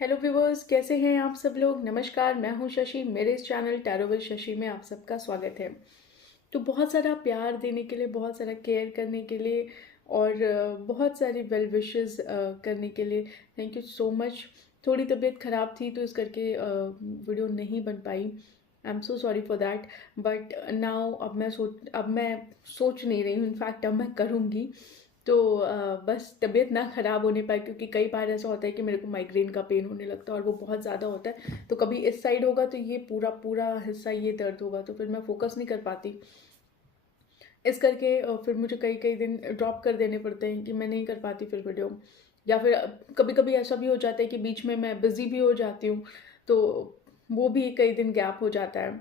Hello viewers, कैसे हैं आप सब लोग। नमस्कार, मैं हूं शशि। मेरे इस चैनल टैरो विद शशि में आप सबका स्वागत है। तो बहुत सारा प्यार देने के लिए, बहुत सारा केयर करने के लिए और बहुत सारी वेल विशेस करने के लिए थैंक यू सो मच। थोड़ी तबीयत ख़राब थी तो इस करके वीडियो नहीं बन पाई। I am so sorry for that. But now अब मैं सोच नहीं रही हूँ, इनफैक्ट अब मैं करूँगी। तो बस तबीयत ना ख़राब होने पाए, क्योंकि कई बार ऐसा होता है कि मेरे को माइग्रेन का पेन होने लगता है और वो बहुत ज़्यादा होता है। तो कभी इस साइड होगा तो ये पूरा पूरा हिस्सा ये दर्द होगा, तो फिर मैं फोकस नहीं कर पाती। इस करके फिर मुझे कई कई दिन ड्रॉप कर देने पड़ते हैं कि मैं नहीं कर पाती फिर वीडियो। या फिर कभी कभी ऐसा भी हो जाता है कि बीच में मैं बिज़ी भी हो जाती हूँ, तो वो भी कई दिन गैप हो जाता है।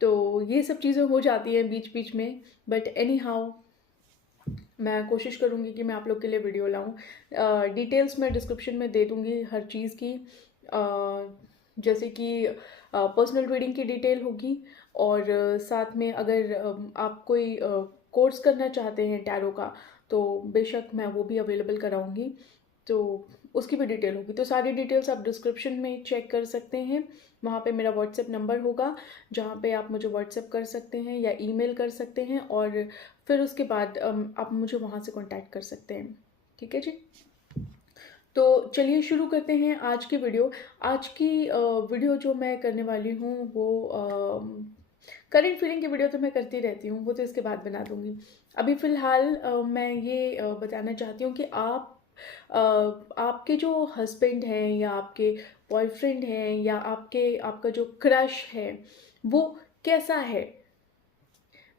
तो ये सब चीज़ें हो जाती हैं बीच बीच में। बट एनी हाउ, मैं कोशिश करूँगी कि मैं आप लोग के लिए वीडियो लाऊं। डिटेल्स मैं डिस्क्रिप्शन में दे दूँगी हर चीज़ की। जैसे कि पर्सनल रीडिंग की डिटेल होगी, और साथ में अगर आप कोई कोर्स करना चाहते हैं टैरो का, तो बेशक मैं वो भी अवेलेबल कराऊंगी। तो उसकी भी डिटेल होगी। तो सारी डिटेल्स आप डिस्क्रिप्शन में चेक कर सकते हैं। वहाँ पे मेरा व्हाट्सएप नंबर होगा, जहाँ पे आप मुझे व्हाट्सएप कर सकते हैं या ईमेल कर सकते हैं, और फिर उसके बाद आप मुझे वहाँ से कांटेक्ट कर सकते हैं। ठीक है जी। तो चलिए शुरू करते हैं आज की वीडियो। आज की वीडियो जो मैं करने वाली हूँ वो करेंट फीलिंग की वीडियो तो मैं करती रहती हूँ, वो तो इसके बाद बना दूँगी। अभी फ़िलहाल मैं ये बताना चाहती हूँ कि आपके जो हस्बैंड हैं या आपके बॉयफ्रेंड हैं या आपका जो क्रश है, वो कैसा है।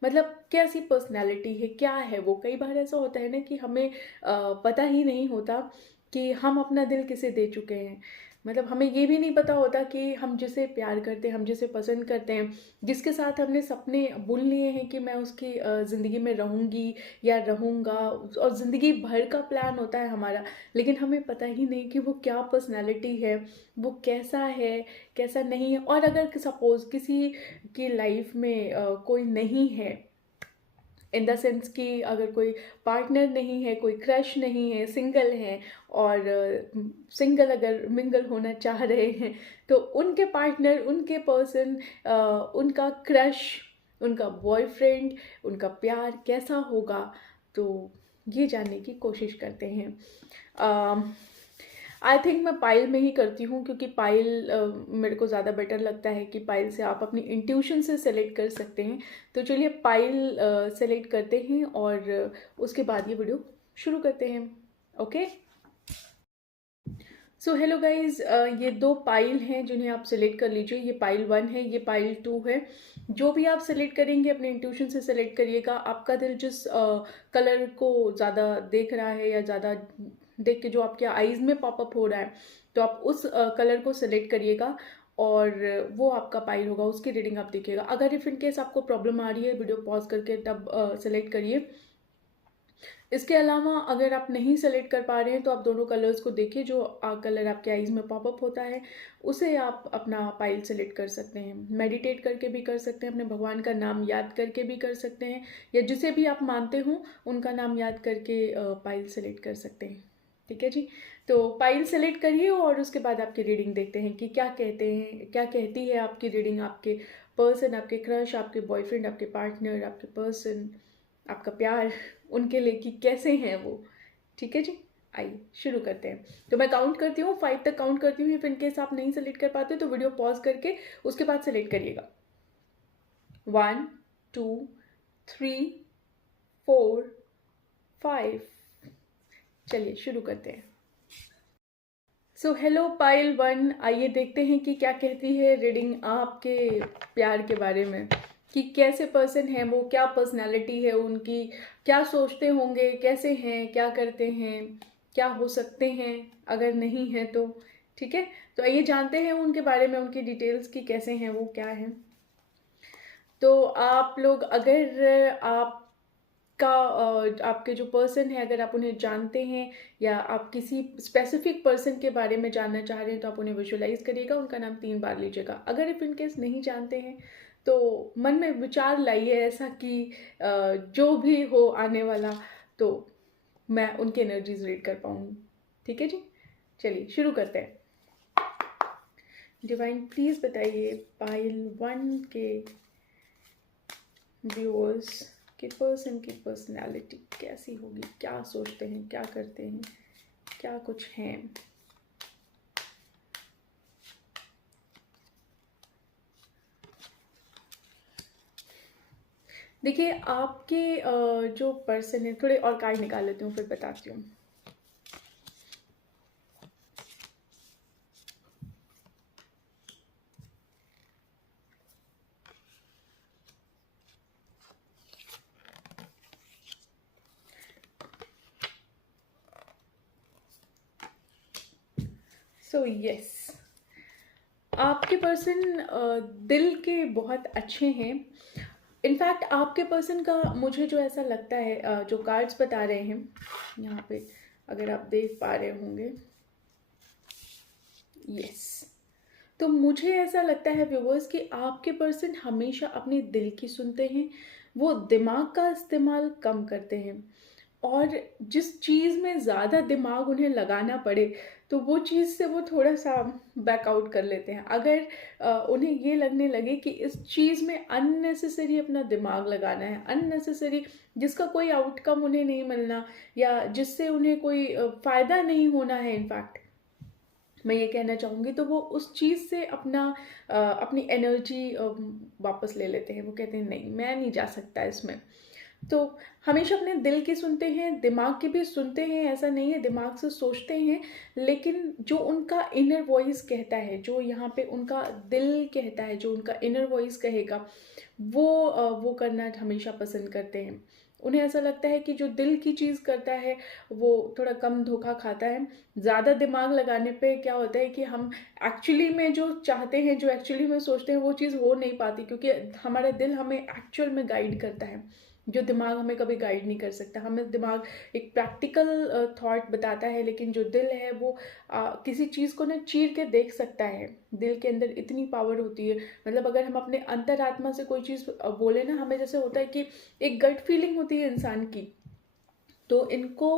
मतलब कैसी पर्सनैलिटी है, क्या है वो। कई बार ऐसा होता है ना कि हमें पता ही नहीं होता कि हम अपना दिल किसे दे चुके हैं। मतलब हमें ये भी नहीं पता होता कि हम जिसे प्यार करते हैं, हम जिसे पसंद करते हैं, जिसके साथ हमने सपने बुन लिए हैं कि मैं उसकी ज़िंदगी में रहूँगी या रहूँगा, और ज़िंदगी भर का प्लान होता है हमारा, लेकिन हमें पता ही नहीं कि वो क्या पर्सनैलिटी है, वो कैसा है, कैसा नहीं है। और अगर सपोज़ किसी की लाइफ में कोई नहीं है, इन द सेंस कि अगर कोई पार्टनर नहीं है, कोई क्रश नहीं है, सिंगल हैं, और सिंगल अगर मिंगल होना चाह रहे हैं, तो उनके पार्टनर, उनके पर्सन, उनका क्रश, उनका बॉयफ्रेंड, उनका प्यार कैसा होगा, तो ये जानने की कोशिश करते हैं। आई थिंक मैं पायल में ही करती हूँ, क्योंकि पायल मेरे को ज़्यादा बेटर लगता है कि पायल से आप अपनी इंट्यूशन से सेलेक्ट कर सकते हैं। तो चलिए पायल सेलेक्ट करते हैं और उसके बाद ये वीडियो शुरू करते हैं। ओके, सो हेलो गाइज, ये दो पाइल हैं जिन्हें आप सेलेक्ट कर लीजिए। ये पाइल 1 है, ये पाइल 2 है। जो भी आप सेलेक्ट करेंगे अपने इंट्यूशन से सेलेक्ट करिएगा। आपका दिल जिस कलर को ज़्यादा देख रहा है या ज़्यादा देख के जो आपके आईज में पॉपअप हो रहा है, तो आप उस कलर को सेलेक्ट करिएगा और वो आपका पाइल होगा, उसकी रीडिंग आप देखिएगा। अगर इफ़ इन केस आपको प्रॉब्लम आ रही है, वीडियो पॉज करके तब सेलेक्ट करिए। इसके अलावा अगर आप नहीं सेलेक्ट कर पा रहे हैं, तो आप दोनों कलर्स को देखिए। जो कलर आपके आईज में पॉपअप होता है, उसे आप अपना पाइल सेलेक्ट कर सकते हैं। मेडिटेट करके भी कर सकते हैं, अपने भगवान का नाम याद करके भी कर सकते हैं, या जिसे भी आप मानते हो उनका नाम याद करके पाइल सेलेक्ट कर सकते हैं। ठीक है जी। तो पाइल सेलेक्ट करिए और उसके बाद आपकी रीडिंग देखते हैं कि क्या कहते हैं, क्या कहती है आपकी रीडिंग। आपके पर्सन, आपके क्रश, आपके बॉयफ्रेंड, आपके पार्टनर, आपके पर्सन, आपका प्यार, उनके लिए कि कैसे हैं वो। ठीक है जी, आइए शुरू करते हैं। तो मैं काउंट करती हूँ, 5 तक काउंट करती हूँ। इफ इनकेस आप नहीं सेलेक्ट कर पाते तो वीडियो पॉज करके उसके बाद सेलेक्ट करिएगा। 1, 2, 3, 4, 5। चलिए शुरू करते हैं। सो हेलो पाइल 1, आइए देखते हैं कि क्या कहती है रीडिंग आपके प्यार के बारे में। कि कैसे पर्सन है वो, क्या पर्सनालिटी है उनकी, क्या सोचते होंगे, कैसे हैं, क्या करते हैं, क्या हो सकते हैं अगर नहीं है तो। ठीक है, तो आइए जानते हैं उनके बारे में, उनकी डिटेल्स की कैसे हैं वो, क्या है। तो आप लोग, अगर आपके जो पर्सन है, अगर आप उन्हें जानते हैं या आप किसी स्पेसिफिक पर्सन के बारे में जानना चाह रहे हैं, तो आप उन्हें विजुअलाइज करिएगा, उनका नाम 3 बार लीजिएगा। अगर इफ इनकेस नहीं जानते हैं, तो मन में विचार लाइए ऐसा कि जो भी हो आने वाला, तो मैं उनकी एनर्जीज रीड कर पाऊंगी। ठीक है जी, चलिए शुरू करते हैं। डिवाइन प्लीज़ बताइए पाइल 1 के व्यूअर्स के पर्सन की पर्सनालिटी कैसी होगी, क्या सोचते हैं, क्या करते हैं, क्या कुछ हैं। देखिए आपके जो पर्सन है, थोड़े और कार्ड निकाल लेती हूँ फिर बताती हूँ। सो यस, आपके पर्सन दिल के बहुत अच्छे हैं। इनफैक्ट आपके पर्सन का मुझे जो ऐसा लगता है, जो कार्ड्स बता रहे हैं यहाँ पे, अगर आप देख पा रहे होंगे, यस, तो मुझे ऐसा लगता है व्यूवर्स कि आपके पर्सन हमेशा अपने दिल की सुनते हैं, वो दिमाग का इस्तेमाल कम करते हैं, और जिस चीज़ में ज़्यादा दिमाग उन्हें लगाना पड़े तो वो चीज़ से वो थोड़ा सा बैकआउट कर लेते हैं। अगर उन्हें ये लगने लगे कि इस चीज़ में अननेसेसरी अपना दिमाग लगाना है, अननेसेसरी जिसका कोई आउटकम उन्हें नहीं मिलना, या जिससे उन्हें कोई फ़ायदा नहीं होना है, इनफैक्ट मैं ये कहना चाहूँगी, तो वो उस चीज़ से अपनी एनर्जी वापस ले लेते हैं। वो कहते हैं नहीं, मैं नहीं जा सकता इसमें। तो हमेशा अपने दिल की सुनते हैं, दिमाग की भी सुनते हैं, ऐसा नहीं है, दिमाग से सोचते हैं, लेकिन जो उनका इनर वॉइस कहता है, जो यहाँ पे उनका दिल कहता है, जो उनका इनर वॉइस कहेगा, वो करना हमेशा पसंद करते हैं। उन्हें ऐसा लगता है कि जो दिल की चीज़ करता है वो थोड़ा कम धोखा खाता है। ज़्यादा दिमाग लगाने पे क्या होता है कि हम एक्चुअली में जो चाहते हैं, जो एक्चुअली में सोचते हैं, वो चीज़ हो नहीं पाती, क्योंकि हमारा दिल हमें एक्चुअल में गाइड करता है, जो दिमाग हमें कभी गाइड नहीं कर सकता। हमें दिमाग एक प्रैक्टिकल थॉट बताता है, लेकिन जो दिल है वो किसी चीज़ को ना चीर के देख सकता है। दिल के अंदर इतनी पावर होती है, मतलब अगर हम अपने अंतरात्मा से कोई चीज़ बोले ना, हमें जैसे होता है कि एक गट फीलिंग होती है इंसान की, तो इनको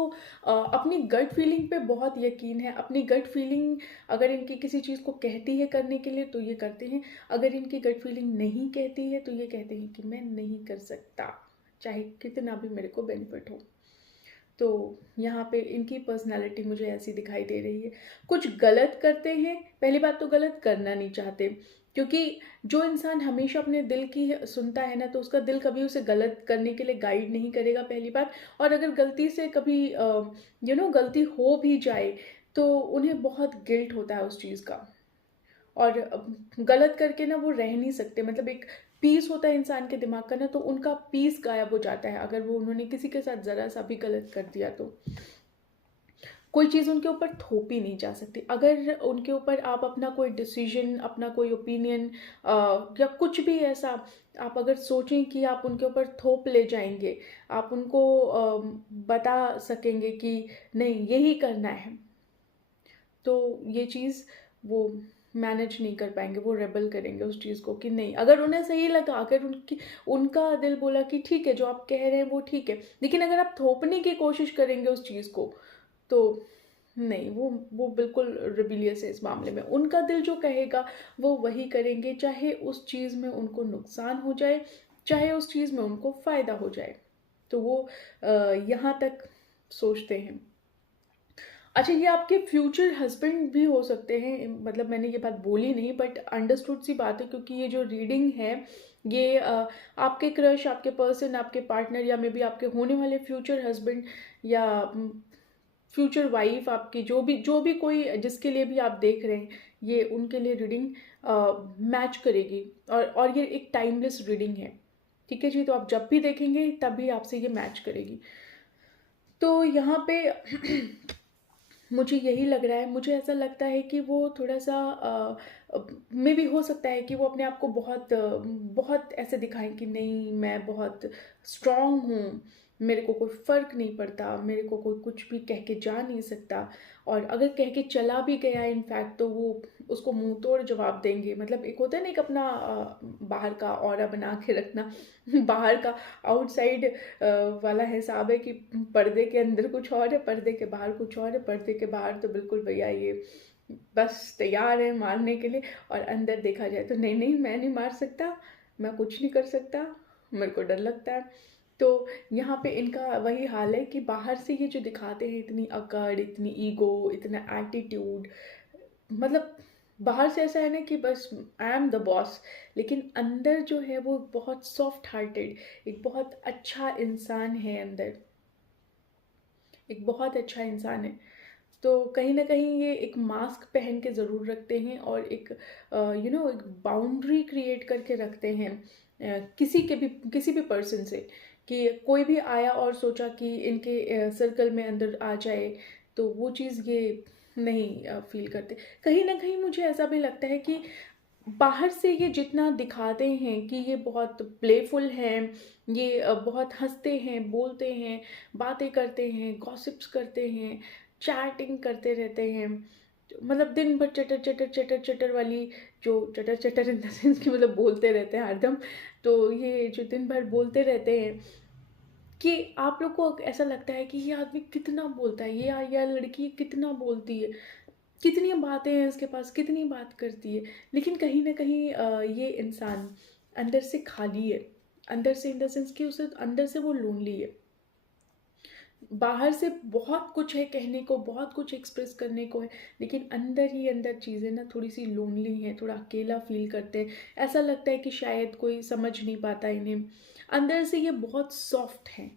अपनी गट फीलिंग पे बहुत यकीन है। अपनी गट फीलिंग अगर इनकी किसी चीज़ को कहती है करने के लिए तो ये करते हैं, अगर इनकी गट फीलिंग नहीं कहती है तो ये कहते हैं कि मैं नहीं कर सकता, चाहे कितना भी मेरे को बेनिफिट हो। तो यहाँ पे इनकी पर्सनालिटी मुझे ऐसी दिखाई दे रही है। कुछ गलत करते हैं, पहली बात तो गलत करना नहीं चाहते, क्योंकि जो इंसान हमेशा अपने दिल की सुनता है ना, तो उसका दिल कभी उसे गलत करने के लिए गाइड नहीं करेगा, पहली बात। और अगर गलती से कभी गलती हो भी जाए तो उन्हें बहुत गिल्ट होता है उस चीज़ का, और गलत करके ना वो रह नहीं सकते। मतलब एक पीस होता है इंसान के दिमाग का ना, तो उनका पीस गायब हो जाता है अगर वो उन्होंने किसी के साथ ज़रा सा भी गलत कर दिया तो। कोई चीज़ उनके ऊपर थोपी नहीं जा सकती। अगर उनके ऊपर आप अपना कोई डिसीजन, अपना कोई ओपिनियन या कुछ भी ऐसा आप अगर सोचें कि आप उनके ऊपर थोप ले जाएंगे, आप उनको बता सकेंगे कि नहीं यही करना है, तो ये चीज़ वो मैनेज नहीं कर पाएंगे, वो रेबल करेंगे उस चीज़ को कि नहीं। अगर उन्हें सही लगा, अगर उनका दिल बोला कि ठीक है जो आप कह रहे हैं वो ठीक है, लेकिन अगर आप थोपने की कोशिश करेंगे उस चीज़ को तो नहीं, वो बिल्कुल रिबिलियस है इस मामले में। उनका दिल जो कहेगा वो वही करेंगे, चाहे उस चीज़ में उनको नुकसान हो जाए, चाहे उस चीज़ में उनको फ़ायदा हो जाए। तो वो यहाँ तक सोचते हैं। अच्छा, ये आपके फ्यूचर हस्बैंड भी हो सकते हैं, मतलब मैंने ये बात बोली नहीं बट अंडरस्टूड सी बात है, क्योंकि ये जो रीडिंग है ये आपके क्रश, आपके पर्सन, आपके पार्टनर, या मे बी आपके होने वाले फ्यूचर हस्बैंड या फ्यूचर वाइफ, आपकी जो भी कोई जिसके लिए भी आप देख रहे हैं, ये उनके लिए रीडिंग मैच करेगी, और ये एक टाइमलेस रीडिंग है। ठीक है जी, तो आप जब भी देखेंगे तभी आपसे ये मैच करेगी। तो यहाँ पे मुझे यही लग रहा है, मुझे ऐसा लगता है कि वो थोड़ा सा मे भी हो सकता है कि वो अपने आप को बहुत बहुत ऐसे दिखाएं कि नहीं मैं बहुत स्ट्रांग हूँ, मेरे को कोई फ़र्क नहीं पड़ता, मेरे को कोई कुछ भी कह के जा नहीं सकता। और अगर कह के चला भी गया इनफैक्ट तो वो उसको मुंह तोड़ जवाब देंगे। मतलब एक होता है ना, एक अपना बाहर का ऑरा बना के रखना बाहर का आउटसाइड वाला हिसाब है कि पर्दे के अंदर कुछ और है, पर्दे के बाहर कुछ और है, पर्दे के बाहर तो बिल्कुल भैया ये बस तैयार है मारने के लिए, और अंदर देखा जाए तो नहीं नहीं, मैं नहीं मार सकता, मैं कुछ नहीं कर सकता, मेरे को डर लगता है। तो यहाँ पे इनका वही हाल है कि बाहर से ये जो दिखाते हैं इतनी अकड़, इतनी ईगो, इतना एटीट्यूड, मतलब बाहर से ऐसा है ना कि बस आई एम द बॉस, लेकिन अंदर जो है वो बहुत सॉफ्ट हार्टेड, एक बहुत अच्छा इंसान है अंदर, एक बहुत अच्छा इंसान है। तो कहीं ना कहीं ये एक मास्क पहन के ज़रूर रखते हैं, और एक एक बाउंड्री क्रिएट करके रखते हैं किसी भी पर्सन से, कि कोई भी आया और सोचा कि इनके सर्कल में अंदर आ जाए, तो वो चीज़ ये नहीं फील करते। कहीं ना कहीं मुझे ऐसा भी लगता है कि बाहर से ये जितना दिखाते हैं कि ये बहुत प्लेफुल हैं, ये बहुत हंसते हैं, बोलते हैं, बातें करते हैं, गॉसिप्स करते हैं, चैटिंग करते रहते हैं, मतलब दिन भर चटर चटर चटर चटर वाली, जो चटर चटर इन द सेंस कि मतलब बोलते रहते हैं हरदम। तो ये जो दिन भर बोलते रहते हैं कि आप लोग को ऐसा लगता है कि ये आदमी कितना बोलता है, ये या लड़की कितना बोलती है, कितनी बातें हैं उसके पास, कितनी बात करती है, लेकिन कहीं ना कहीं ये इंसान अंदर से खाली है। अंदर से इन द सेंस कि उसे अंदर से वो लोनली है। बाहर से बहुत कुछ है कहने को, बहुत कुछ एक्सप्रेस करने को है, लेकिन अंदर ही अंदर चीज़ें ना थोड़ी सी लोनली हैं, थोड़ा अकेला फील करते हैं। ऐसा लगता है कि शायद कोई समझ नहीं पाता इन्हें। अंदर से ये बहुत सॉफ्ट हैं,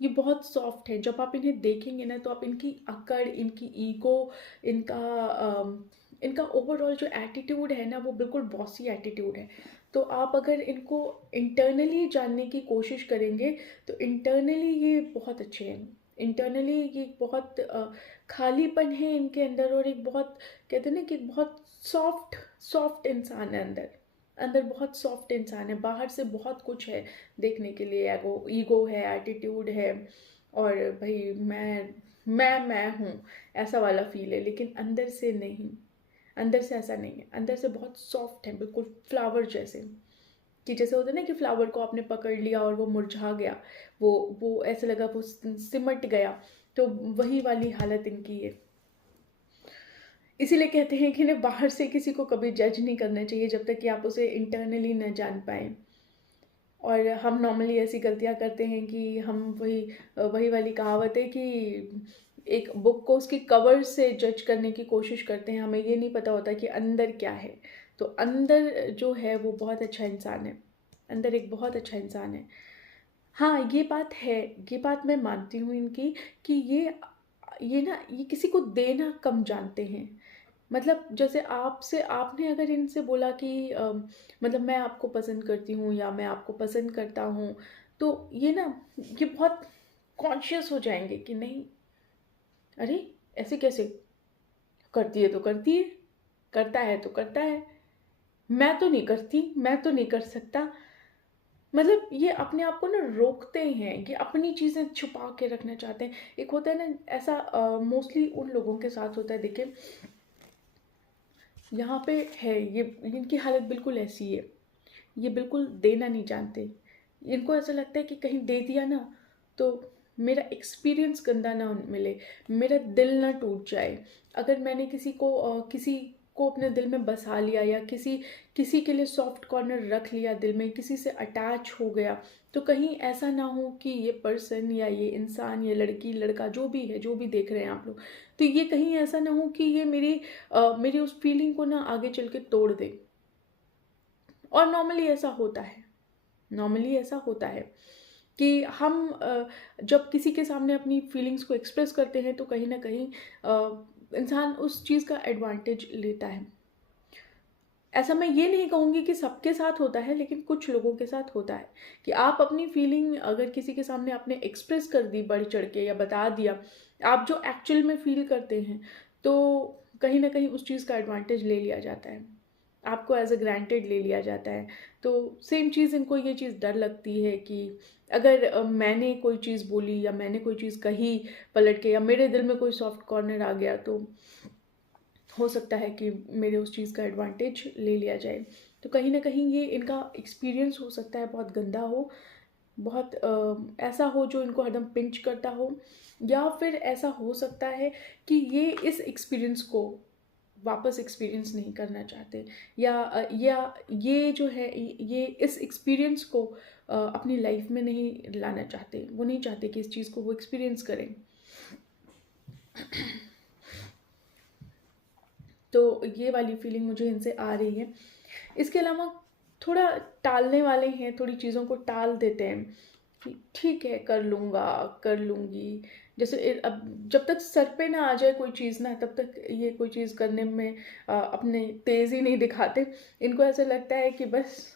ये बहुत सॉफ्ट है। जब आप इन्हें देखेंगे ना तो आप इनकी अकड़, इनकी ईगो, इनका इनका ओवरऑल जो एटीट्यूड है ना वो बिल्कुल बॉसी एटीट्यूड है। तो आप अगर इनको इंटरनली जानने की कोशिश करेंगे तो इंटरनली ये बहुत अच्छे हैं। इंटरनली ये बहुत खालीपन है इनके अंदर, और एक बहुत कहते हैं ना कि बहुत सॉफ्ट सॉफ्ट इंसान है अंदर। अंदर बहुत सॉफ्ट इंसान है, बाहर से बहुत कुछ है देखने के लिए, ईगो ईगो है, एटीट्यूड है, और भाई मैं हूँ, ऐसा वाला फील है, लेकिन अंदर से नहीं। अंदर से ऐसा नहीं है, अंदर से बहुत सॉफ्ट है, बिल्कुल फ्लावर जैसे। कि जैसे होता है ना कि फ्लावर को आपने पकड़ लिया और वो मुरझा गया, वो ऐसे लगा वो सिमट गया, तो वही वाली हालत इनकी है। इसीलिए कहते हैं कि ना बाहर से किसी को कभी जज नहीं करना चाहिए जब तक कि आप उसे इंटरनली न जान पाएँ। और हम नॉर्मली ऐसी गलतियाँ करते हैं कि हम वही वही वाली कहावत है कि एक बुक को उसकी कवर से जज करने की कोशिश करते हैं, हमें ये नहीं पता होता कि अंदर क्या है। तो अंदर जो है वो बहुत अच्छा इंसान है, अंदर एक बहुत अच्छा इंसान है। हाँ, ये बात है, ये बात मैं मानती हूँ इनकी, कि ये ना ये किसी को देना कम जानते हैं। मतलब जैसे आपसे आपने अगर इनसे बोला कि मतलब मैं आपको पसंद करती हूँ या मैं आपको पसंद करता हूँ, तो ये ना ये बहुत कॉन्शियस हो जाएंगे कि नहीं, अरे ऐसे कैसे, करती है तो करती है, करता है तो करता है, मैं तो नहीं करती, मैं तो नहीं कर सकता। मतलब ये अपने आप को ना रोकते हैं, ये अपनी चीज़ें छुपा के रखना चाहते हैं। एक होता है ना ऐसा, मोस्टली उन लोगों के साथ होता है, देखिए यहाँ पे है ये, इनकी हालत बिल्कुल ऐसी है, ये बिल्कुल देना नहीं जानते। इनको ऐसा लगता है कि कहीं दे दिया ना तो मेरा एक्सपीरियंस गंदा ना मिले, मेरा दिल ना टूट जाए। अगर मैंने किसी को अपने दिल में बसा लिया, या किसी किसी के लिए सॉफ्ट कॉर्नर रख लिया दिल में, किसी से अटैच हो गया, तो कहीं ऐसा ना हो कि ये पर्सन या ये इंसान या लड़की लड़का जो भी है, जो भी देख रहे हैं आप लोग, तो ये कहीं ऐसा ना हो कि ये मेरी उस फीलिंग को ना आगे चल के तोड़ दे। और नॉर्मली ऐसा होता है, नॉर्मली ऐसा होता है कि हम जब किसी के सामने अपनी फीलिंग्स को एक्सप्रेस करते हैं तो कहीं ना कहीं इंसान उस चीज़ का एडवांटेज लेता है। ऐसा मैं ये नहीं कहूँगी कि सबके साथ होता है, लेकिन कुछ लोगों के साथ होता है कि आप अपनी फीलिंग अगर किसी के सामने आपने एक्सप्रेस कर दी बढ़ चढ़ के, या बता दिया आप जो एक्चुअल में फील करते हैं, तो कहीं ना कहीं उस चीज़ का एडवांटेज ले लिया जाता है, आपको एज अ ग्रांटेड ले लिया जाता है। तो सेम चीज़ इनको ये चीज़ डर लगती है कि अगर मैंने कोई चीज़ बोली या मैंने कोई चीज़ कही पलट के, या मेरे दिल में कोई सॉफ्ट कॉर्नर आ गया, तो हो सकता है कि मेरे उस चीज़ का एडवांटेज ले लिया जाए। तो कहीं ना कहीं ये इनका एक्सपीरियंस हो सकता है बहुत गंदा हो, बहुत ऐसा हो जो इनको हरदम पिंच करता हो, या फिर ऐसा हो सकता है कि ये इस एक्सपीरियंस को वापस एक्सपीरियंस नहीं करना चाहते, या ये जो है ये इस एक्सपीरियंस को अपनी लाइफ में नहीं लाना चाहते। वो नहीं चाहते कि इस चीज़ को वो एक्सपीरियंस करें। तो ये वाली फीलिंग मुझे इनसे आ रही है। इसके अलावा थोड़ा टालने वाले हैं, थोड़ी चीज़ों को टाल देते हैं कि ठीक है कर लूँगा, कर लूँगी। जैसे अब जब तक सर पे ना आ जाए कोई चीज़ ना, तब तक ये कोई चीज़ करने में अपने तेज़ी नहीं दिखाते। इनको ऐसा लगता है कि बस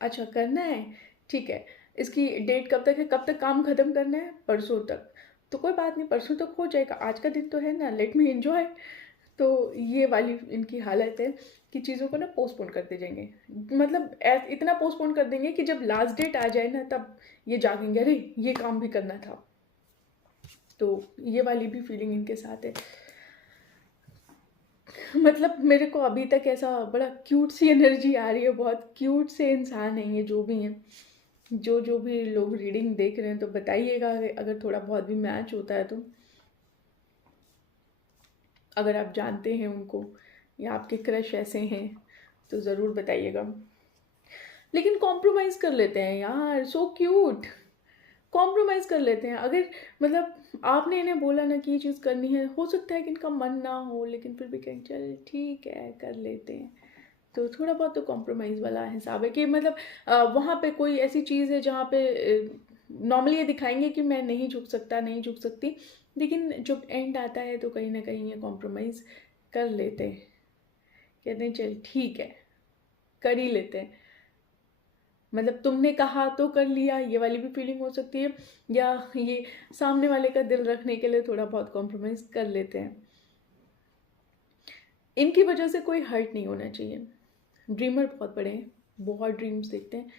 अच्छा करना है, ठीक है, इसकी डेट कब तक है, कब तक काम ख़त्म करना है, परसों तक। तो कोई बात नहीं, परसों तक हो जाएगा, आज का दिन तो है ना, लेट मी एन्जॉय। तो ये वाली इनकी हालत है कि चीज़ों को ना पोस्टपोन करते जाएंगे। मतलब इतना पोस्टपोन कर देंगे कि जब लास्ट डेट आ जाए ना, तब ये जागेंगे, अरे ये काम भी करना था। तो ये वाली भी फीलिंग इनके साथ है। मतलब मेरे को अभी तक ऐसा बड़ा क्यूट सी एनर्जी आ रही है, बहुत क्यूट से इंसान है ये जो भी हैं। जो भी लोग रीडिंग देख रहे हैं तो बताइएगा अगर थोड़ा बहुत भी मैच होता है तो, अगर आप जानते हैं उनको या आपके क्रश ऐसे हैं तो ज़रूर बताइएगा। लेकिन कॉम्प्रोमाइज़ कर लेते हैं यार, सो क्यूट। कॉम्प्रोमाइज़ कर लेते हैं। अगर मतलब आपने इन्हें बोला ना कि ये चीज़ करनी है, हो सकता है कि इनका मन ना हो, लेकिन फिर भी कहें चल ठीक है कर लेते हैं। तो थोड़ा बहुत तो कॉम्प्रोमाइज़ वाला हिसाब है कि मतलब वहाँ पे कोई ऐसी चीज़ है जहाँ पे नॉर्मली ये दिखाएंगे कि मैं नहीं झुक सकता, नहीं झुक सकती, लेकिन जब एंड आता है तो कहीं ना कहीं ये कॉम्प्रोमाइज़ कर लेते हैं। कहते हैं चल ठीक है कर ही लेते हैं। मतलब तुमने कहा तो कर लिया, ये वाली भी फीलिंग हो सकती है, या ये सामने वाले का दिल रखने के लिए थोड़ा बहुत कॉम्प्रोमाइज़ कर लेते हैं। इनकी वजह से कोई हर्ट नहीं होना चाहिए। ड्रीमर बहुत बड़े हैं, बहुत ड्रीम्स देखते हैं।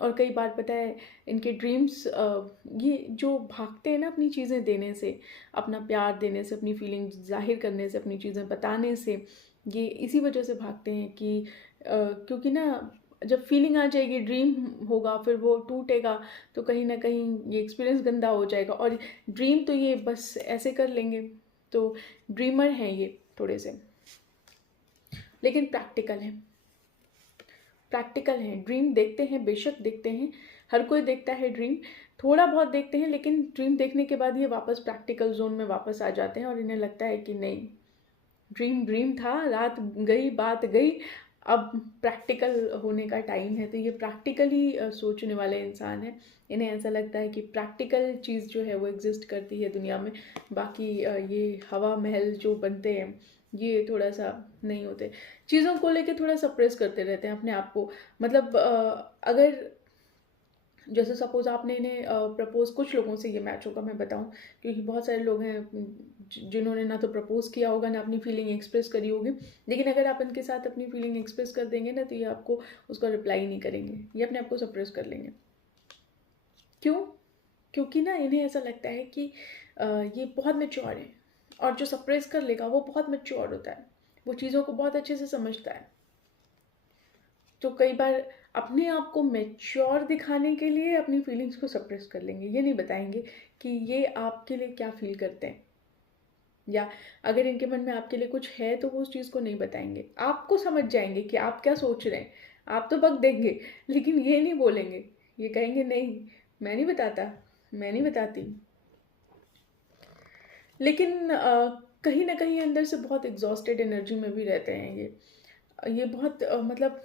और कई बार पता है इनके ड्रीम्स, ये जो भागते हैं ना अपनी चीज़ें देने से, अपना प्यार देने से, अपनी फीलिंग्स जाहिर करने से, अपनी चीज़ें बताने से, ये इसी वजह से भागते हैं कि क्योंकि ना जब फीलिंग आ जाएगी, ड्रीम होगा, फिर वो टूटेगा, तो कहीं ना कहीं ये एक्सपीरियंस गंदा हो जाएगा। और ड्रीम तो ये बस ऐसे कर लेंगे। तो ड्रीमर हैं ये थोड़े से, लेकिन प्रैक्टिकल हैं। प्रैक्टिकल हैं, ड्रीम देखते हैं, बेशक देखते हैं, हर कोई देखता है ड्रीम, थोड़ा बहुत देखते हैं, लेकिन ड्रीम देखने के बाद ये वापस प्रैक्टिकल जोन में वापस आ जाते हैं और इन्हें लगता है कि नहीं, ड्रीम ड्रीम था, रात गई बात गई, अब प्रैक्टिकल होने का टाइम है। तो ये प्रैक्टिकली सोचने वाले इंसान हैं। इन्हें ऐसा लगता है कि प्रैक्टिकल चीज़ जो है वो एग्जिस्ट करती है दुनिया में, बाकी ये हवा महल जो बनते हैं ये थोड़ा सा नहीं होते। चीज़ों को लेके थोड़ा सप्रेस करते रहते हैं अपने आप को। मतलब अगर जैसे सपोज आपने इन्हें प्रपोज, कुछ लोगों से ये मैच होगा मैं बताऊं, क्योंकि बहुत सारे लोग हैं जिन्होंने ना तो प्रपोज किया होगा ना अपनी फीलिंग एक्सप्रेस करी होगी, लेकिन अगर आप इनके साथ अपनी फीलिंग एक्सप्रेस कर देंगे ना तो ये आपको उसका रिप्लाई नहीं करेंगे, ये अपने आप को सप्रेस कर लेंगे। क्यों? क्योंकि ना इन्हें ऐसा लगता है कि ये बहुत मैच्योर है, और जो सप्रेस कर लेगा वो बहुत मैच्योर होता है, वो चीज़ों को बहुत अच्छे से समझता है। तो कई बार अपने आप को मैच्योर दिखाने के लिए अपनी फीलिंग्स को सप्रेस कर लेंगे, ये नहीं बताएंगे कि ये आपके लिए क्या फील करते हैं, या अगर इनके मन में आपके लिए कुछ है तो वो उस चीज़ को नहीं बताएंगे। आपको समझ जाएंगे कि आप क्या सोच रहे हैं, आप तो बक देंगे, लेकिन ये नहीं बोलेंगे। ये कहेंगे नहीं मैं नहीं बताता, मैं नहीं बताती। लेकिन कहीं ना कहीं अंदर से बहुत एग्जॉस्टेड एनर्जी में भी रहते हैं ये बहुत मतलब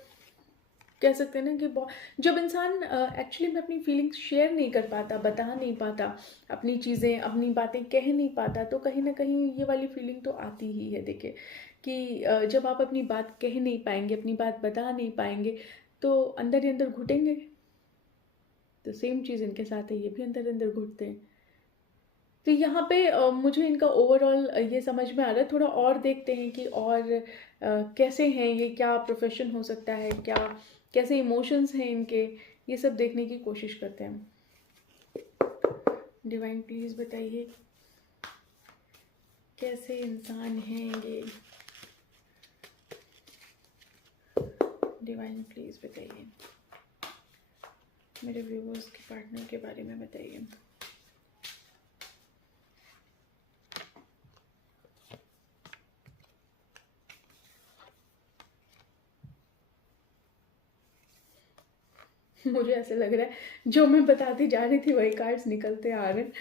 कह सकते हैं ना कि बहुत, जब इंसान एक्चुअली में अपनी फीलिंग्स शेयर नहीं कर पाता, बता नहीं पाता, अपनी चीज़ें अपनी बातें कह नहीं पाता, तो कहीं ना कहीं ये वाली फीलिंग तो आती ही है। देखिए कि जब आप अपनी बात कह नहीं पाएंगे, अपनी बात बता नहीं पाएंगे, तो अंदर ही अंदर घुटेंगे। तो सेम चीज़ इनके साथ है, ये भी अंदर अंदर घुटते हैं। तो यहाँ पे मुझे इनका ओवरऑल ये समझ में आ रहा है। थोड़ा और देखते हैं कि और कैसे हैं ये, क्या प्रोफेशन हो सकता है, क्या कैसे इमोशंस हैं इनके, ये सब देखने की कोशिश करते हैं। डिवाइन प्लीज़ बताइए कैसे इंसान हैं ये। डिवाइन प्लीज़ बताइए, मेरे व्यूवर्स के पार्टनर के बारे में बताइए। मुझे ऐसे लग रहा है जो मैं बताती जा रही थी वही कार्ड्स निकलते आ रहे हैं।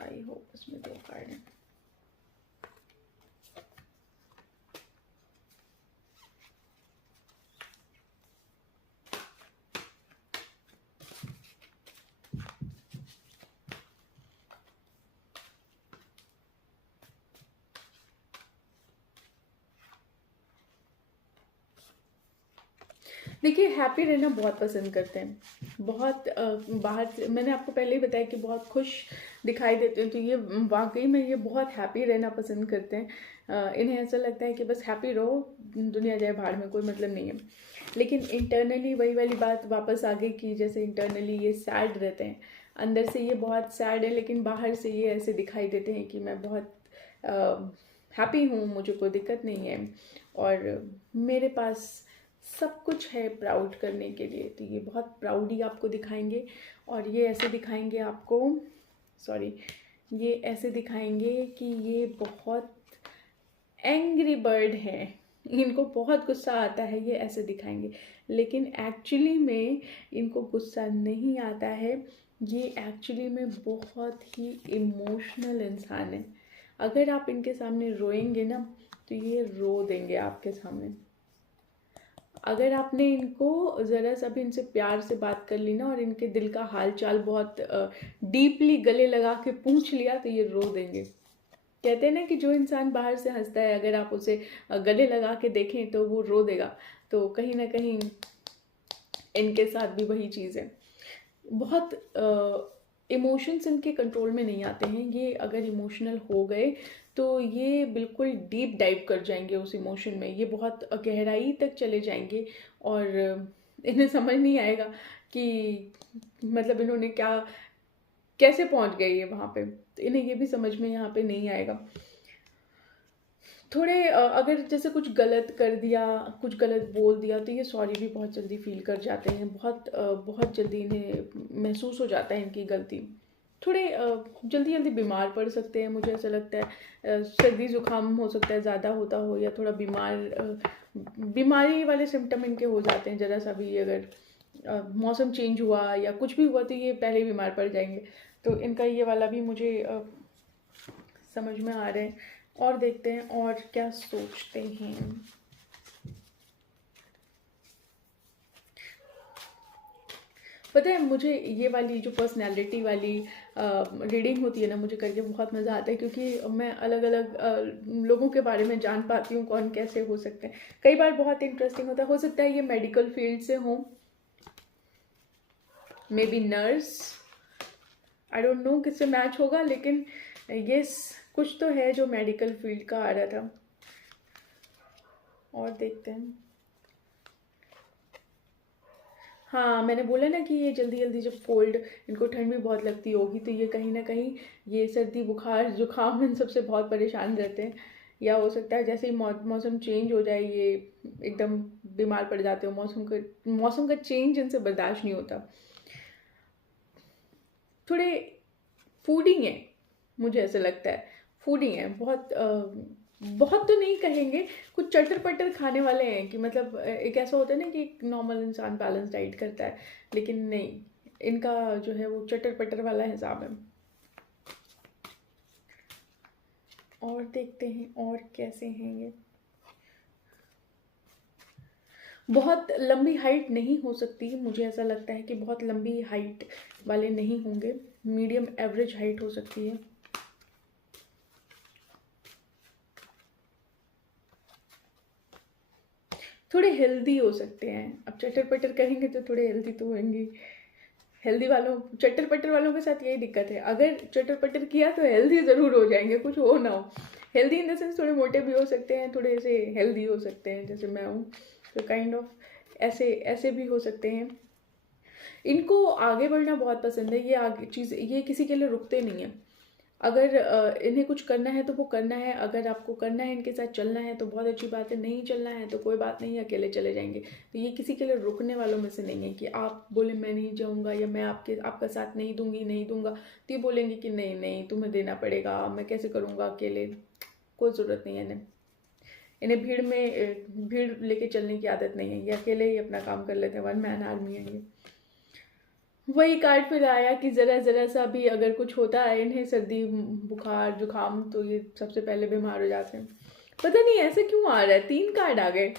आई होप इसमें 2 कार्ड हैं। देखिए, हैप्पी रहना बहुत पसंद करते हैं। बहुत बाहर से मैंने आपको पहले ही बताया कि बहुत खुश दिखाई देते हैं, तो ये वाक़ई में ये बहुत हैप्पी रहना पसंद करते हैं। इन्हें ऐसा लगता है कि बस हैप्पी रहो, दुनिया जाए भाड़ में, कोई मतलब नहीं है। लेकिन इंटरनली वही वाली बात वापस आ गई कि जैसे इंटरनली ये सैड रहते हैं, अंदर से ये बहुत सैड है, लेकिन बाहर से ये ऐसे दिखाई देते हैं कि मैं बहुत हैप्पी हूँ, मुझे कोई दिक्कत नहीं है और मेरे पास सब कुछ है प्राउड करने के लिए। तो ये बहुत प्राउडी आपको दिखाएंगे और ये ऐसे दिखाएंगे आपको, सॉरी, ये ऐसे दिखाएंगे कि ये बहुत एंग्री बर्ड हैं, इनको बहुत गुस्सा आता है, ये ऐसे दिखाएंगे। लेकिन एक्चुअली में इनको गुस्सा नहीं आता है, ये एक्चुअली में बहुत ही इमोशनल इंसान है। अगर आप इनके सामने रोएंगे ना तो ये रो देंगे आपके सामने। अगर आपने इनको ज़रा सा भी इनसे प्यार से बात कर ली ना और इनके दिल का हाल चाल बहुत डीपली गले लगा के पूछ लिया तो ये रो देंगे। कहते हैं ना कि जो इंसान बाहर से हंसता है, अगर आप उसे गले लगा के देखें तो वो रो देगा। तो कहीं ना कहीं इनके साथ भी वही चीज़ है। बहुत इमोशंस इनके कंट्रोल में नहीं आते हैं। ये अगर इमोशनल हो गए तो ये बिल्कुल डीप डाइव कर जाएंगे उस इमोशन में, ये बहुत गहराई तक चले जाएंगे और इन्हें समझ नहीं आएगा कि मतलब इन्होंने क्या, कैसे पहुंच गए ये वहाँ पे, तो इन्हें ये भी समझ में यहाँ पे नहीं आएगा। थोड़े अगर जैसे कुछ गलत कर दिया, कुछ गलत बोल दिया तो ये सॉरी भी बहुत जल्दी फील कर जाते हैं। बहुत जल्दी इन्हें महसूस हो जाता है इनकी गलती। थोड़े जल्दी जल्दी बीमार पड़ सकते हैं, मुझे ऐसा लगता है। सर्दी ज़ुकाम हो सकता है ज़्यादा होता हो, या थोड़ा बीमारी वाले सिम्टम इनके हो जाते हैं। ज़रा सा भी अगर मौसम चेंज हुआ या कुछ भी हुआ तो ये पहले ही बीमार पड़ जाएंगे। तो इनका ये वाला भी मुझे समझ में आ रहा है। और देखते हैं और क्या सोचते हैं। पता है, मुझे ये वाली जो पर्सनैलिटी वाली रीडिंग होती है ना, मुझे करके बहुत मज़ा आता है, क्योंकि मैं अलग अलग लोगों के बारे में जान पाती हूँ कौन कैसे हो सकते हैं। कई बार बहुत इंटरेस्टिंग होता है। हो सकता है ये मेडिकल फील्ड से हो, may be nurse, I don't know किससे मैच होगा, लेकिन यस कुछ तो है जो मेडिकल फील्ड का आ रहा था। और देखते हैं। हाँ, मैंने बोला ना कि ये जल्दी जल्दी जब कोल्ड, इनको ठंड भी बहुत लगती होगी, तो ये कहीं ना कहीं ये सर्दी बुखार जुकाम इन सबसे बहुत परेशान रहते हैं। या हो सकता है जैसे ही मौसम चेंज हो जाए ये एकदम बीमार पड़ जाते हो। मौसम का चेंज इनसे बर्दाश्त नहीं होता। थोड़े फूडिंग है, मुझे ऐसा लगता है। फूडिंग है बहुत, बहुत तो नहीं कहेंगे, कुछ चटर पटर खाने वाले हैं कि मतलब एक ऐसा होता है ना कि एक नॉर्मल इंसान बैलेंस डाइट करता है, लेकिन नहीं, इनका जो है वो चटर पटर वाला हिसाब है। और देखते हैं और कैसे हैं ये। बहुत लंबी हाइट नहीं हो सकती, मुझे ऐसा लगता है कि बहुत लंबी हाइट वाले नहीं होंगे, मीडियम एवरेज हाइट हो सकती है। थोड़े हेल्दी हो सकते हैं। अब चटर पटर करेंगे तो थोड़े हेल्दी तो होंगे। हेल्दी वालों, चटर पटर वालों के साथ यही दिक्कत है, अगर चटर पटर किया तो हेल्दी ज़रूर हो जाएंगे, कुछ हो ना हो। हेल्दी इन द सेंस थोड़े मोटे भी हो सकते हैं, थोड़े से हेल्दी हो सकते हैं, जैसे मैं हूँ, तो काइंड ऑफ ऐसे ऐसे भी हो सकते हैं। इनको आगे बढ़ना बहुत पसंद है, ये आगे चीज़, ये किसी के लिए रुकते नहीं हैं। अगर इन्हें कुछ करना है तो वो करना है, अगर आपको करना है इनके साथ चलना है तो बहुत अच्छी बात है, नहीं चलना है तो कोई बात नहीं, अकेले चले जाएंगे। तो ये किसी के लिए रुकने वालों में से नहीं है कि आप बोले मैं नहीं जाऊँगा या मैं आपका साथ नहीं दूंगी, नहीं दूंगा, तो ये बोलेंगे कि नहीं नहीं तुम्हें देना पड़ेगा, मैं कैसे करूँगा अकेले। कोई ज़रूरत नहीं है इन्हें। इन्हें भीड़ लेके चलने की आदत नहीं है, ये अकेले ही अपना काम कर लेते हैं, वन मैन आर्मी है ये। वही कार्ड फिर आया कि ज़रा ज़रा सा भी अगर कुछ होता है इन्हें, सर्दी बुखार जुकाम, तो ये सबसे पहले बीमार हो जाते हैं। पता नहीं ऐसे क्यों आ रहा है, 3 कार्ड आ गए।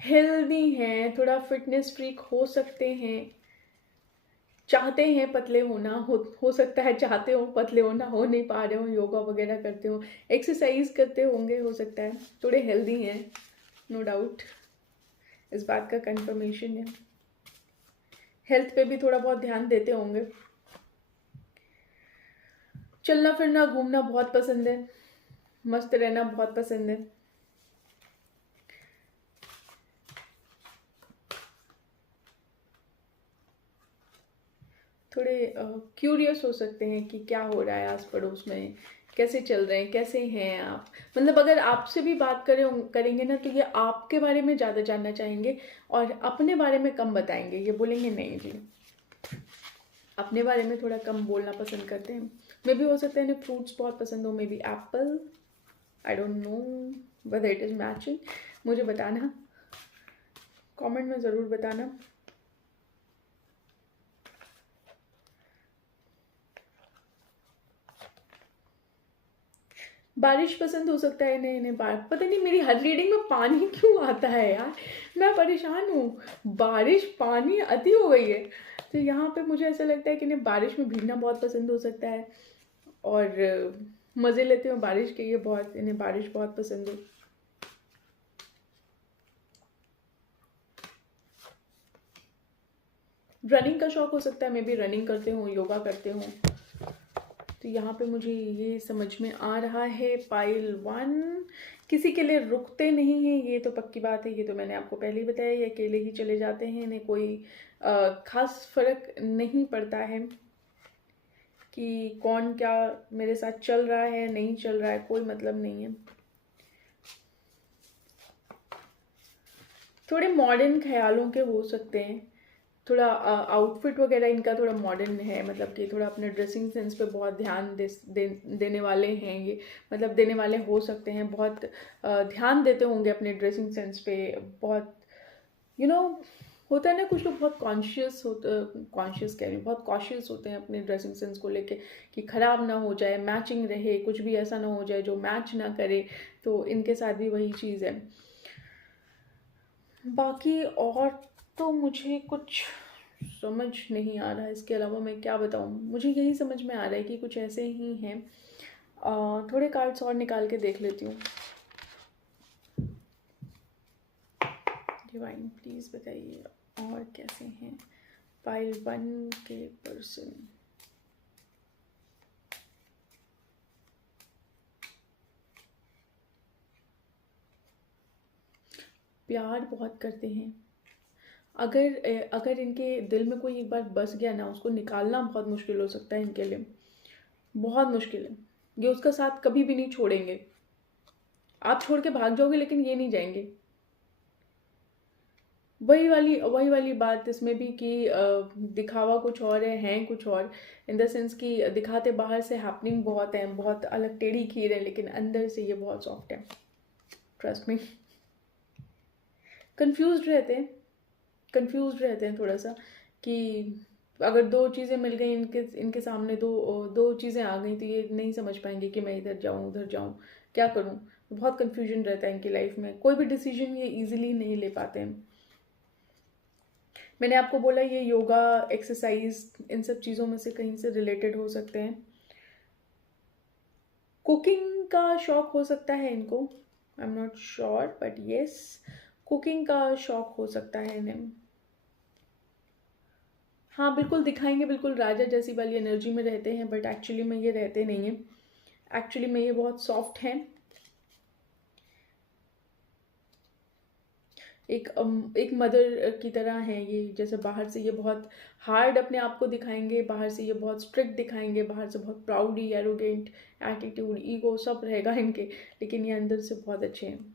हेल्दी हैं, थोड़ा फिटनेस फ्रीक हो सकते हैं, चाहते हैं पतले होना, हो सकता है चाहते हो पतले होना, हो नहीं पा रहे हो, योगा वगैरह करते हो, एक्सरसाइज करते होंगे, हो सकता है थोड़े हेल्दी हैं, नो डाउट, इस बात का कंफर्मेशन है। हेल्थ पे भी थोड़ा बहुत ध्यान देते होंगे। चलना फिरना घूमना बहुत पसंद है, मस्त रहना बहुत पसंद है। थोड़े क्यूरियस हो सकते हैं कि क्या हो रहा है आस पड़ोस में, कैसे चल रहे हैं, कैसे हैं आप। मतलब अगर आपसे भी बात करेंगे ना तो ये आपके बारे में ज़्यादा जानना चाहेंगे और अपने बारे में कम बताएंगे। ये बोलेंगे नहीं जी, अपने बारे में थोड़ा कम बोलना पसंद करते हैं। मे भी हो सकता है इन्हें फ्रूट्स बहुत पसंद हो, may be Apple, I don't know whether it is matching. मुझे बताना, कमेंट में ज़रूर बताना। बारिश पसंद हो सकता है इन्हें पता नहीं मेरी हर रीडिंग में पानी क्यों आता है यार, मैं परेशान हूँ। बारिश पानी अति हो गई है। तो यहाँ पे मुझे ऐसा लगता है कि इन्हें बारिश में भीगना बहुत पसंद हो सकता है और मज़े लेते हो बारिश के, ये बहुत, इन्हें बारिश बहुत पसंद है। रनिंग का शौक हो सकता है, मे बी रनिंग करते हो, योगा करते हो। तो यहाँ पे मुझे ये समझ में आ रहा है। पाइल 1 किसी के लिए रुकते नहीं हैं, ये तो पक्की बात है, ये तो मैंने आपको पहले ही बताया, ये अकेले ही चले जाते हैं, इन्हें कोई खास फर्क नहीं पड़ता है कि कौन क्या मेरे साथ चल रहा है नहीं चल रहा है, कोई मतलब नहीं है। थोड़े मॉडर्न ख्यालों के हो सकते हैं, थोड़ा आउटफिट वगैरह इनका थोड़ा मॉडर्न है, मतलब कि थोड़ा अपने ड्रेसिंग सेंस पे बहुत ध्यान देने वाले हैं ये, मतलब देने वाले हो सकते हैं, बहुत ध्यान देते होंगे अपने ड्रेसिंग सेंस पे, बहुत यू नो होता है ना कुछ लोग बहुत कॉन्शियस कह रही हूँ, बहुत कॉशियस होते हैं अपने ड्रेसिंग सेंस को लेके कि ख़राब ना हो जाए, मैचिंग रहे, कुछ भी ऐसा ना हो जाए जो मैच ना करे। तो इनके साथ भी वही चीज़ है। बाकी और तो मुझे कुछ समझ नहीं आ रहा है, इसके अलावा मैं क्या बताऊँ। मुझे यही समझ में आ रहा है कि कुछ ऐसे ही हैं। थोड़े कार्ड्स और निकाल के देख लेती हूँ। डिवाइन प्लीज़ बताइए और कैसे हैं पाइल 1 के पर्सन। प्यार बहुत करते हैं। अगर इनके दिल में कोई एक बार बस गया ना, उसको निकालना बहुत मुश्किल हो सकता है इनके लिए, बहुत मुश्किल है। ये उसका साथ कभी भी नहीं छोड़ेंगे। आप छोड़ के भाग जाओगे लेकिन ये नहीं जाएंगे। वही वाली बात इसमें भी कि दिखावा कुछ और है कुछ और, इन द सेंस कि दिखाते बाहर से हैपनिंग बहुत है, बहुत अलग टेढ़ी खीर है, लेकिन अंदर से ये बहुत सॉफ्ट है, ट्रस्ट मी। कंफ्यूज्ड रहते हैं थोड़ा सा कि अगर दो चीज़ें मिल गई इनके सामने, दो चीज़ें आ गई, तो ये नहीं समझ पाएंगे कि मैं इधर जाऊँ उधर जाऊँ, क्या करूँ। बहुत कंफ्यूजन रहता है इनकी लाइफ में, कोई भी डिसीजन ये इजीली नहीं ले पाते हैं। मैंने आपको बोला ये योगा एक्सरसाइज इन सब चीज़ों में से कहीं से रिलेटेड हो सकते हैं। कुकिंग का शौक हो सकता है इनको, I am not sure but yes, cooking का शौक हो सकता है इन्हें। हाँ बिल्कुल दिखाएंगे, बिल्कुल राजा जैसी वाली एनर्जी में रहते हैं, बट एक्चुअली में ये रहते नहीं हैं। एक्चुअली में ये बहुत सॉफ्ट हैं। एक मदर की तरह हैं ये। जैसे बाहर से ये बहुत हार्ड अपने आप को दिखाएंगे, बाहर से ये बहुत स्ट्रिक्ट दिखाएंगे, बाहर से बहुत प्राउडी, एरोगेंट, एटीट्यूड, ईगो सब रहेगा इनके, लेकिन ये अंदर से बहुत अच्छे हैं।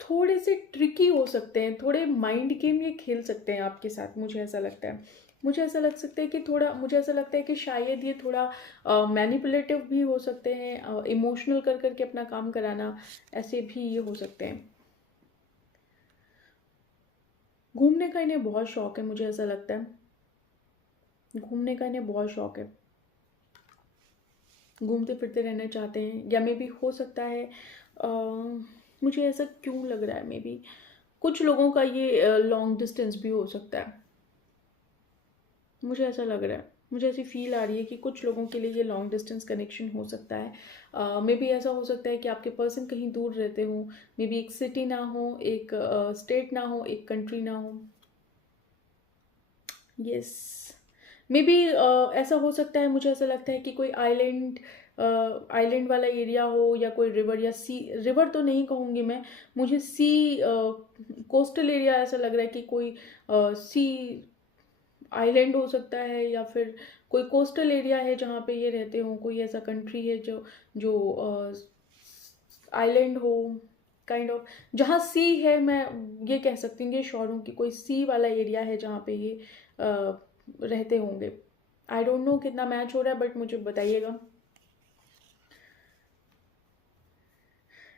थोड़े से ट्रिकी हो सकते हैं, थोड़े माइंड गेम ये खेल सकते हैं आपके साथ, मुझे ऐसा लगता है। मुझे ऐसा लग सकता है कि थोड़ा, मुझे ऐसा लगता है कि शायद ये थोड़ा मैनिपुलेटिव भी हो सकते हैं, इमोशनल कर करके अपना काम कराना, ऐसे भी ये हो सकते हैं। घूमने का इन्हें बहुत शौक है, मुझे ऐसा लगता है घूमने का इन्हें बहुत शौक है, घूमते फिरते रहना चाहते हैं। या मे बी हो सकता है, मुझे ऐसा क्यों लग रहा है, मे बी कुछ लोगों का ये लॉन्ग डिस्टेंस भी हो सकता है, मुझे ऐसा लग रहा है, मुझे ऐसी फील आ रही है कि कुछ लोगों के लिए ये लॉन्ग डिस्टेंस कनेक्शन हो सकता है। मे बी ऐसा हो सकता है कि आपके पर्सन कहीं दूर रहते हो, मे बी एक सिटी ना हो, एक स्टेट ना हो, एक कंट्री ना हो। यस, मे बी ऐसा हो सकता है, मुझे ऐसा लगता है कि कोई आइलैंड वाला एरिया हो, या कोई रिवर या सी, रिवर तो नहीं कहूँगी मैं, मुझे सी कोस्टल एरिया ऐसा लग रहा है कि कोई सी आइलैंड हो सकता है, या फिर कोई कोस्टल एरिया है जहाँ पे ये रहते हो, कोई ऐसा कंट्री है जो जो आइलैंड हो, काइंड ऑफ, जहाँ सी है, मैं ये कह सकती हूँ, ये श्योर हूँ कि कोई सी वाला एरिया है जहाँ पे ये रहते होंगे। आई डोंट नो कितना मैच हो रहा है, बट मुझे बताइएगा।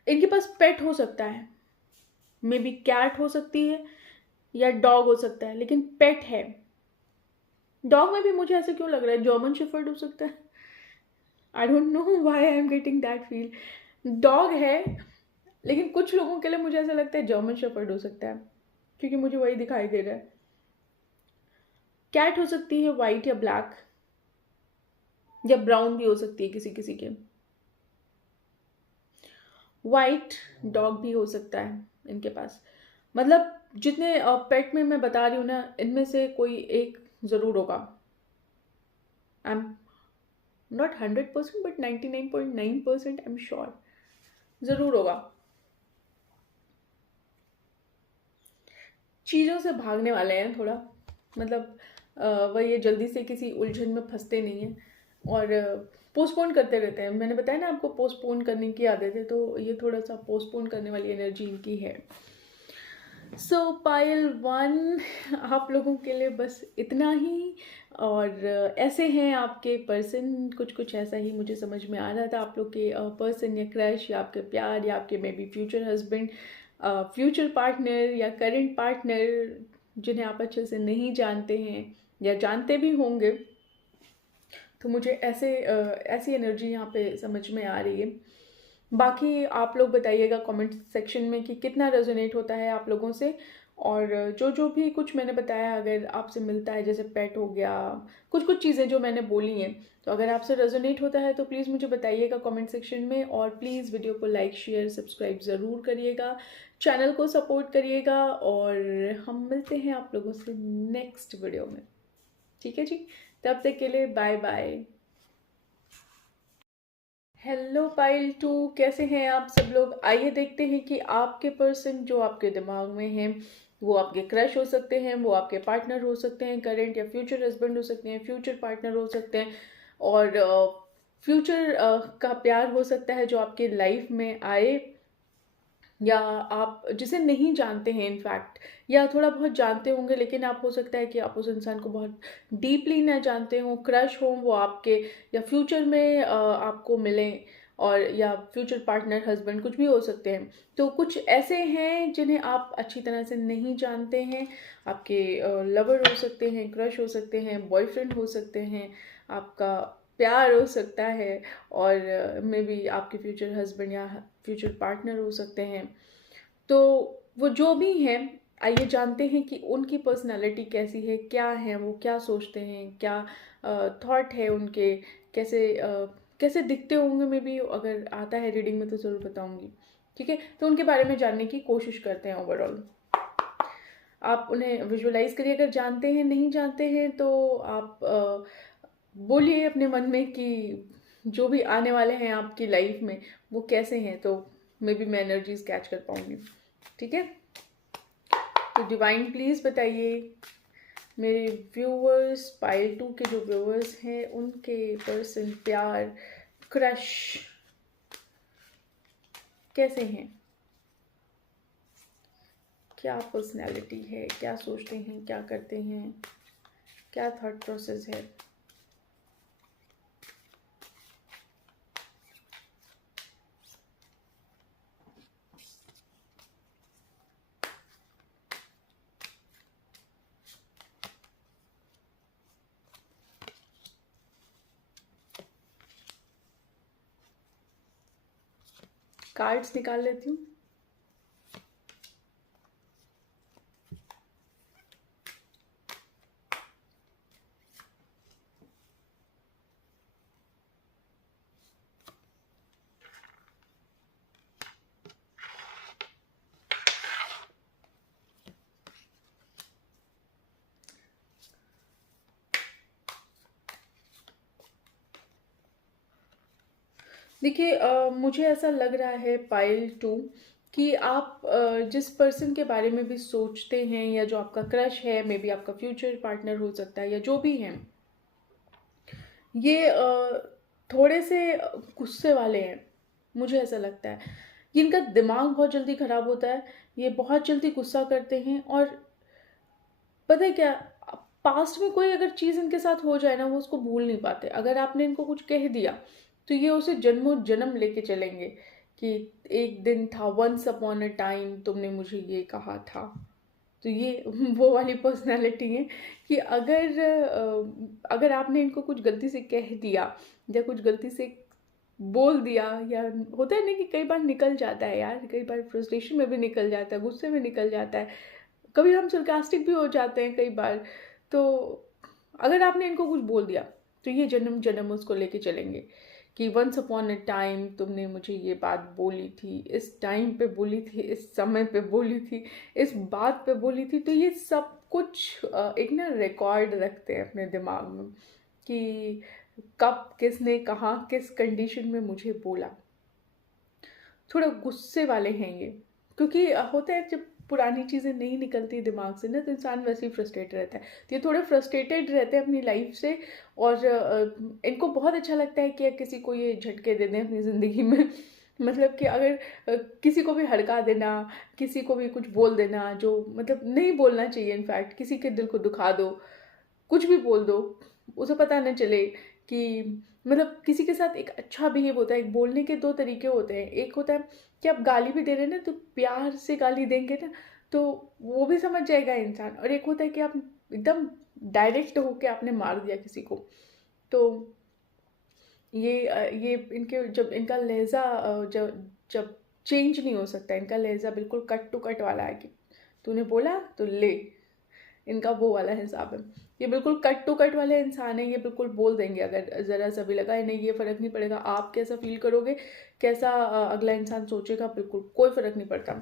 इनके पास पेट हो सकता है, मे बी कैट हो सकती है या डॉग हो सकता है, लेकिन पेट है। डॉग में भी मुझे ऐसे क्यों लग रहा है जर्मन शेफर्ड हो सकता है, I don't know why I am getting that feel. Dog है, लेकिन कुछ लोगों के लिए मुझे ऐसा लगता है जर्मन शेफर्ड हो सकता है, क्योंकि मुझे वही दिखाई दे रहा है। कैट हो सकती है वाइट या ब्लैक, या ब्राउन भी हो सकती है किसी किसी के। वाइट डॉग भी हो सकता है इनके पास, मतलब जितने पेट में मैं बता रही हूँ ना, इनमें से कोई एक ज़रूर होगा। I am not 100% but 99.9% I am sure ज़रूर होगा। चीज़ों से भागने वाले हैं थोड़ा, मतलब वह ये जल्दी से किसी उलझन में फंसते नहीं हैं, और पोस्टपोन करते रहते हैं। मैंने बताया ना आपको, पोस्टपोन करने की आदत है, तो ये थोड़ा सा पोस्टपोन करने वाली एनर्जी इनकी है। सो पाइल 1, आप लोगों के लिए बस इतना ही। और ऐसे हैं आपके पर्सन, कुछ कुछ ऐसा ही मुझे समझ में आ रहा था। आप लोग के पर्सन या क्रश, या आपके प्यार, या आपके may be future husband, future partner, या करंट पार्टनर, जिन्हें आप अच्छे से नहीं जानते हैं या जानते भी होंगे, तो मुझे ऐसी एनर्जी यहाँ पे समझ में आ रही है। बाकी आप लोग बताइएगा कमेंट सेक्शन में कि कितना रेजोनेट होता है आप लोगों से, और जो जो भी कुछ मैंने बताया अगर आपसे मिलता है, जैसे पेट हो गया, कुछ कुछ चीज़ें जो मैंने बोली हैं, तो अगर आपसे रेजोनेट होता है तो प्लीज़ मुझे बताइएगा कमेंट सेक्शन में। और प्लीज़ वीडियो को लाइक, शेयर, सब्सक्राइब ज़रूर करिएगा, चैनल को सपोर्ट करिएगा, और हम मिलते हैं आप लोगों से नेक्स्ट वीडियो में। ठीक है जी, तब तक के लिए बाय बाय। हेलो पाइल 2, कैसे हैं आप सब लोग। आइए देखते हैं कि आपके पर्सन जो आपके दिमाग में हैं, वो आपके क्रश हो सकते हैं, वो आपके पार्टनर हो सकते हैं, करंट या फ्यूचर हस्बैंड हो सकते हैं, फ्यूचर पार्टनर हो सकते हैं, और फ्यूचर का प्यार हो सकता है जो आपके लाइफ में आए, या आप जिसे नहीं जानते हैं इनफैक्ट, या थोड़ा बहुत जानते होंगे, लेकिन आप हो सकता है कि आप उस इंसान को बहुत डीपली ना जानते हो, क्रश हो वो आपके, या फ्यूचर में आपको मिलें, और या फ्यूचर पार्टनर, हस्बैंड, कुछ भी हो सकते हैं। तो कुछ ऐसे हैं जिन्हें आप अच्छी तरह से नहीं जानते हैं, आपके लवर हो सकते हैं, क्रश हो सकते हैं, बॉयफ्रेंड हो सकते हैं, आपका प्यार हो सकता है, और मे बी आपके फ्यूचर हस्बैंड या फ्यूचर पार्टनर हो सकते हैं। तो वो जो भी हैं, आइए जानते हैं कि उनकी पर्सनालिटी कैसी है, क्या है वो, क्या सोचते हैं, क्या थॉट है उनके, कैसे कैसे दिखते होंगे। मे बी अगर आता है रीडिंग में तो ज़रूर बताऊंगी। ठीक है, तो उनके बारे में जानने की कोशिश करते हैं ओवरऑल। आप उन्हें विजुअलाइज करिए, अगर जानते हैं, नहीं जानते हैं तो आप बोलिए अपने मन में कि जो भी आने वाले हैं आपकी लाइफ में वो कैसे हैं, तो मे बी मैं एनर्जीज कैच कर पाऊंगी। ठीक है, तो डिवाइन प्लीज बताइए मेरे व्यूअर्स, पायल 2 के जो व्यूअर्स हैं उनके पर्सन प्यार, क्रश कैसे हैं, क्या पर्सनैलिटी है, क्या सोचते हैं, क्या करते हैं, क्या थॉट प्रोसेस है। कार्ड्स निकाल लेती हूँ। देखिए मुझे ऐसा लग रहा है पायल 2 कि आप जिस पर्सन के बारे में भी सोचते हैं या जो आपका क्रश है, मे बी आपका फ्यूचर पार्टनर हो सकता है या जो भी है, ये थोड़े से गुस्से वाले हैं। मुझे ऐसा लगता है इनका दिमाग बहुत जल्दी खराब होता है, ये बहुत जल्दी गुस्सा करते हैं। और पता है क्या, पास्ट में कोई अगर चीज़ इनके साथ हो जाए ना, वो उसको भूल नहीं पाते। अगर आपने इनको कुछ कह दिया तो ये उसे जन्मों जन्म लेके चलेंगे कि एक दिन था, वंस अपॉन अ टाइम तुमने मुझे ये कहा था। तो ये वो वाली पर्सनालिटी है कि अगर आपने इनको कुछ गलती से कह दिया या कुछ गलती से बोल दिया, या होता है ना कि कई बार निकल जाता है यार, कई बार फ्रस्ट्रेशन में भी निकल जाता है, गुस्से में निकल जाता है, कभी हम सरकास्टिक भी हो जाते हैं कई बार। तो अगर आपने इनको कुछ बोल दिया तो ये जन्म जन्म उसको लेके चलेंगे कि वंस अपॉन अ टाइम तुमने मुझे ये बात बोली थी, इस टाइम पे बोली थी, इस समय पे बोली थी, इस बात पे बोली थी। तो ये सब कुछ एक ना रिकॉर्ड रखते हैं अपने दिमाग में कि कब किसने कहाँ किस कंडीशन में मुझे बोला। थोड़ा गुस्से वाले हैं ये, क्योंकि होता है जब पुरानी चीज़ें नहीं निकलती दिमाग से ना, तो इंसान वैसे ही फ्रस्ट्रेट रहता है। तो ये थोड़े फ्रस्ट्रेटेड रहते हैं अपनी लाइफ से। और इनको बहुत अच्छा लगता है कि किसी को ये झटके दे दें अपनी ज़िंदगी में मतलब कि अगर किसी को भी हड़का देना, किसी को भी कुछ बोल देना जो मतलब नहीं बोलना चाहिए, इनफैक्ट किसी के दिल को दुखा दो, कुछ भी बोल दो, उसे पता न चले कि मतलब किसी के साथ एक अच्छा बिहेव होता है। एक बोलने के दो तरीके होते हैं, एक होता है कि आप गाली भी दे रहे हैं ना तो प्यार से गाली देंगे ना, तो वो भी समझ जाएगा इंसान। और एक होता है कि आप एकदम डायरेक्ट होके आपने मार दिया किसी को। तो ये इनके जब इनका लहजा जब जब चेंज नहीं हो सकता, इनका लहजा बिल्कुल कट टू कट वाला है कि तूने बोला तो ले, इनका वो वाला हिसाब है। ये बिल्कुल कट टू कट वाले इंसान है, ये बिल्कुल बोल देंगे। अगर ज़रा सा भी लगा इन्हें, ये फ़र्क नहीं पड़ेगा आप कैसा फील करोगे, कैसा अगला इंसान सोचेगा, बिल्कुल कोई फ़र्क नहीं पड़ता।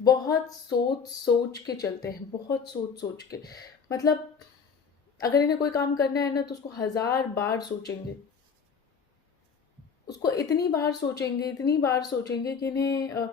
बहुत सोच सोच के चलते हैं, बहुत सोच सोच के। मतलब अगर इन्हें कोई काम करना है ना तो उसको 1000 बार सोचेंगे, उसको इतनी बार सोचेंगे, इतनी बार सोचेंगे कि इन्हें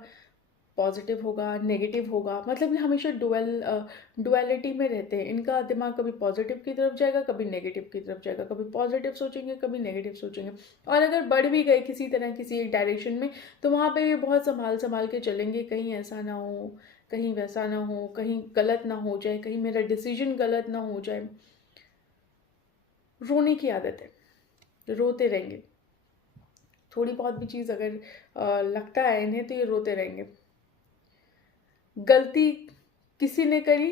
पॉजिटिव होगा, नेगेटिव होगा। मतलब ये हमेशा डुअलिटी में रहते हैं। इनका दिमाग कभी पॉजिटिव की तरफ जाएगा, कभी नेगेटिव की तरफ जाएगा, कभी पॉजिटिव सोचेंगे, कभी नेगेटिव सोचेंगे। और अगर बढ़ भी गए किसी तरह किसी एक डायरेक्शन में, तो वहाँ पे भी बहुत संभाल संभाल के चलेंगे, कहीं ऐसा ना हो, कहीं वैसा ना हो, कहीं गलत ना हो जाए, कहीं मेरा डिसीजन गलत ना हो जाए। रोने की आदत है, रोते रहेंगे। थोड़ी बहुत भी चीज़ अगर लगता है इन्हें तो ये रोते रहेंगे। गलती किसी ने करी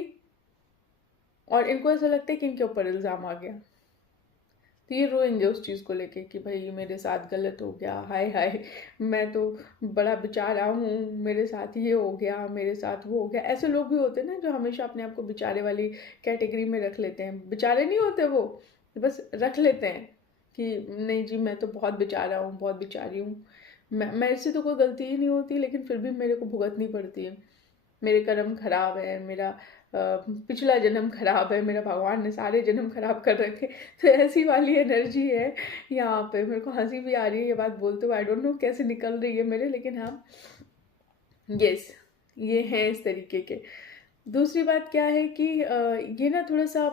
और इनको ऐसा लगता है कि इनके ऊपर इल्ज़ाम आ गया, तो ये रोएंगे उस चीज़ को लेके कि भाई मेरे साथ गलत हो गया, हाय हाय मैं तो बड़ा बेचारा हूँ, मेरे साथ ये हो गया, मेरे साथ वो हो गया। ऐसे लोग भी होते हैं ना जो हमेशा अपने आप को बेचारे वाली कैटेगरी में रख लेते हैं। बेचारे नहीं होते वो, बस रख लेते हैं कि नहीं जी मैं तो बहुत बेचारा हूँ, बहुत बेचारी हूँ, मेरे से तो कोई गलती ही नहीं होती लेकिन फिर भी मेरे को भुगतनी पड़ती है, मेरे कर्म खराब है, मेरा पिछला जन्म खराब है, मेरा भगवान ने सारे जन्म खराब कर रखे। तो ऐसी वाली एनर्जी है यहाँ पे। मेरे को हंसी भी आ रही है ये बात बोलते हुए, आई डोंट नो कैसे निकल रही है मेरे, लेकिन हाँ, यस, ये है इस तरीके के। दूसरी बात क्या है कि ये ना थोड़ा सा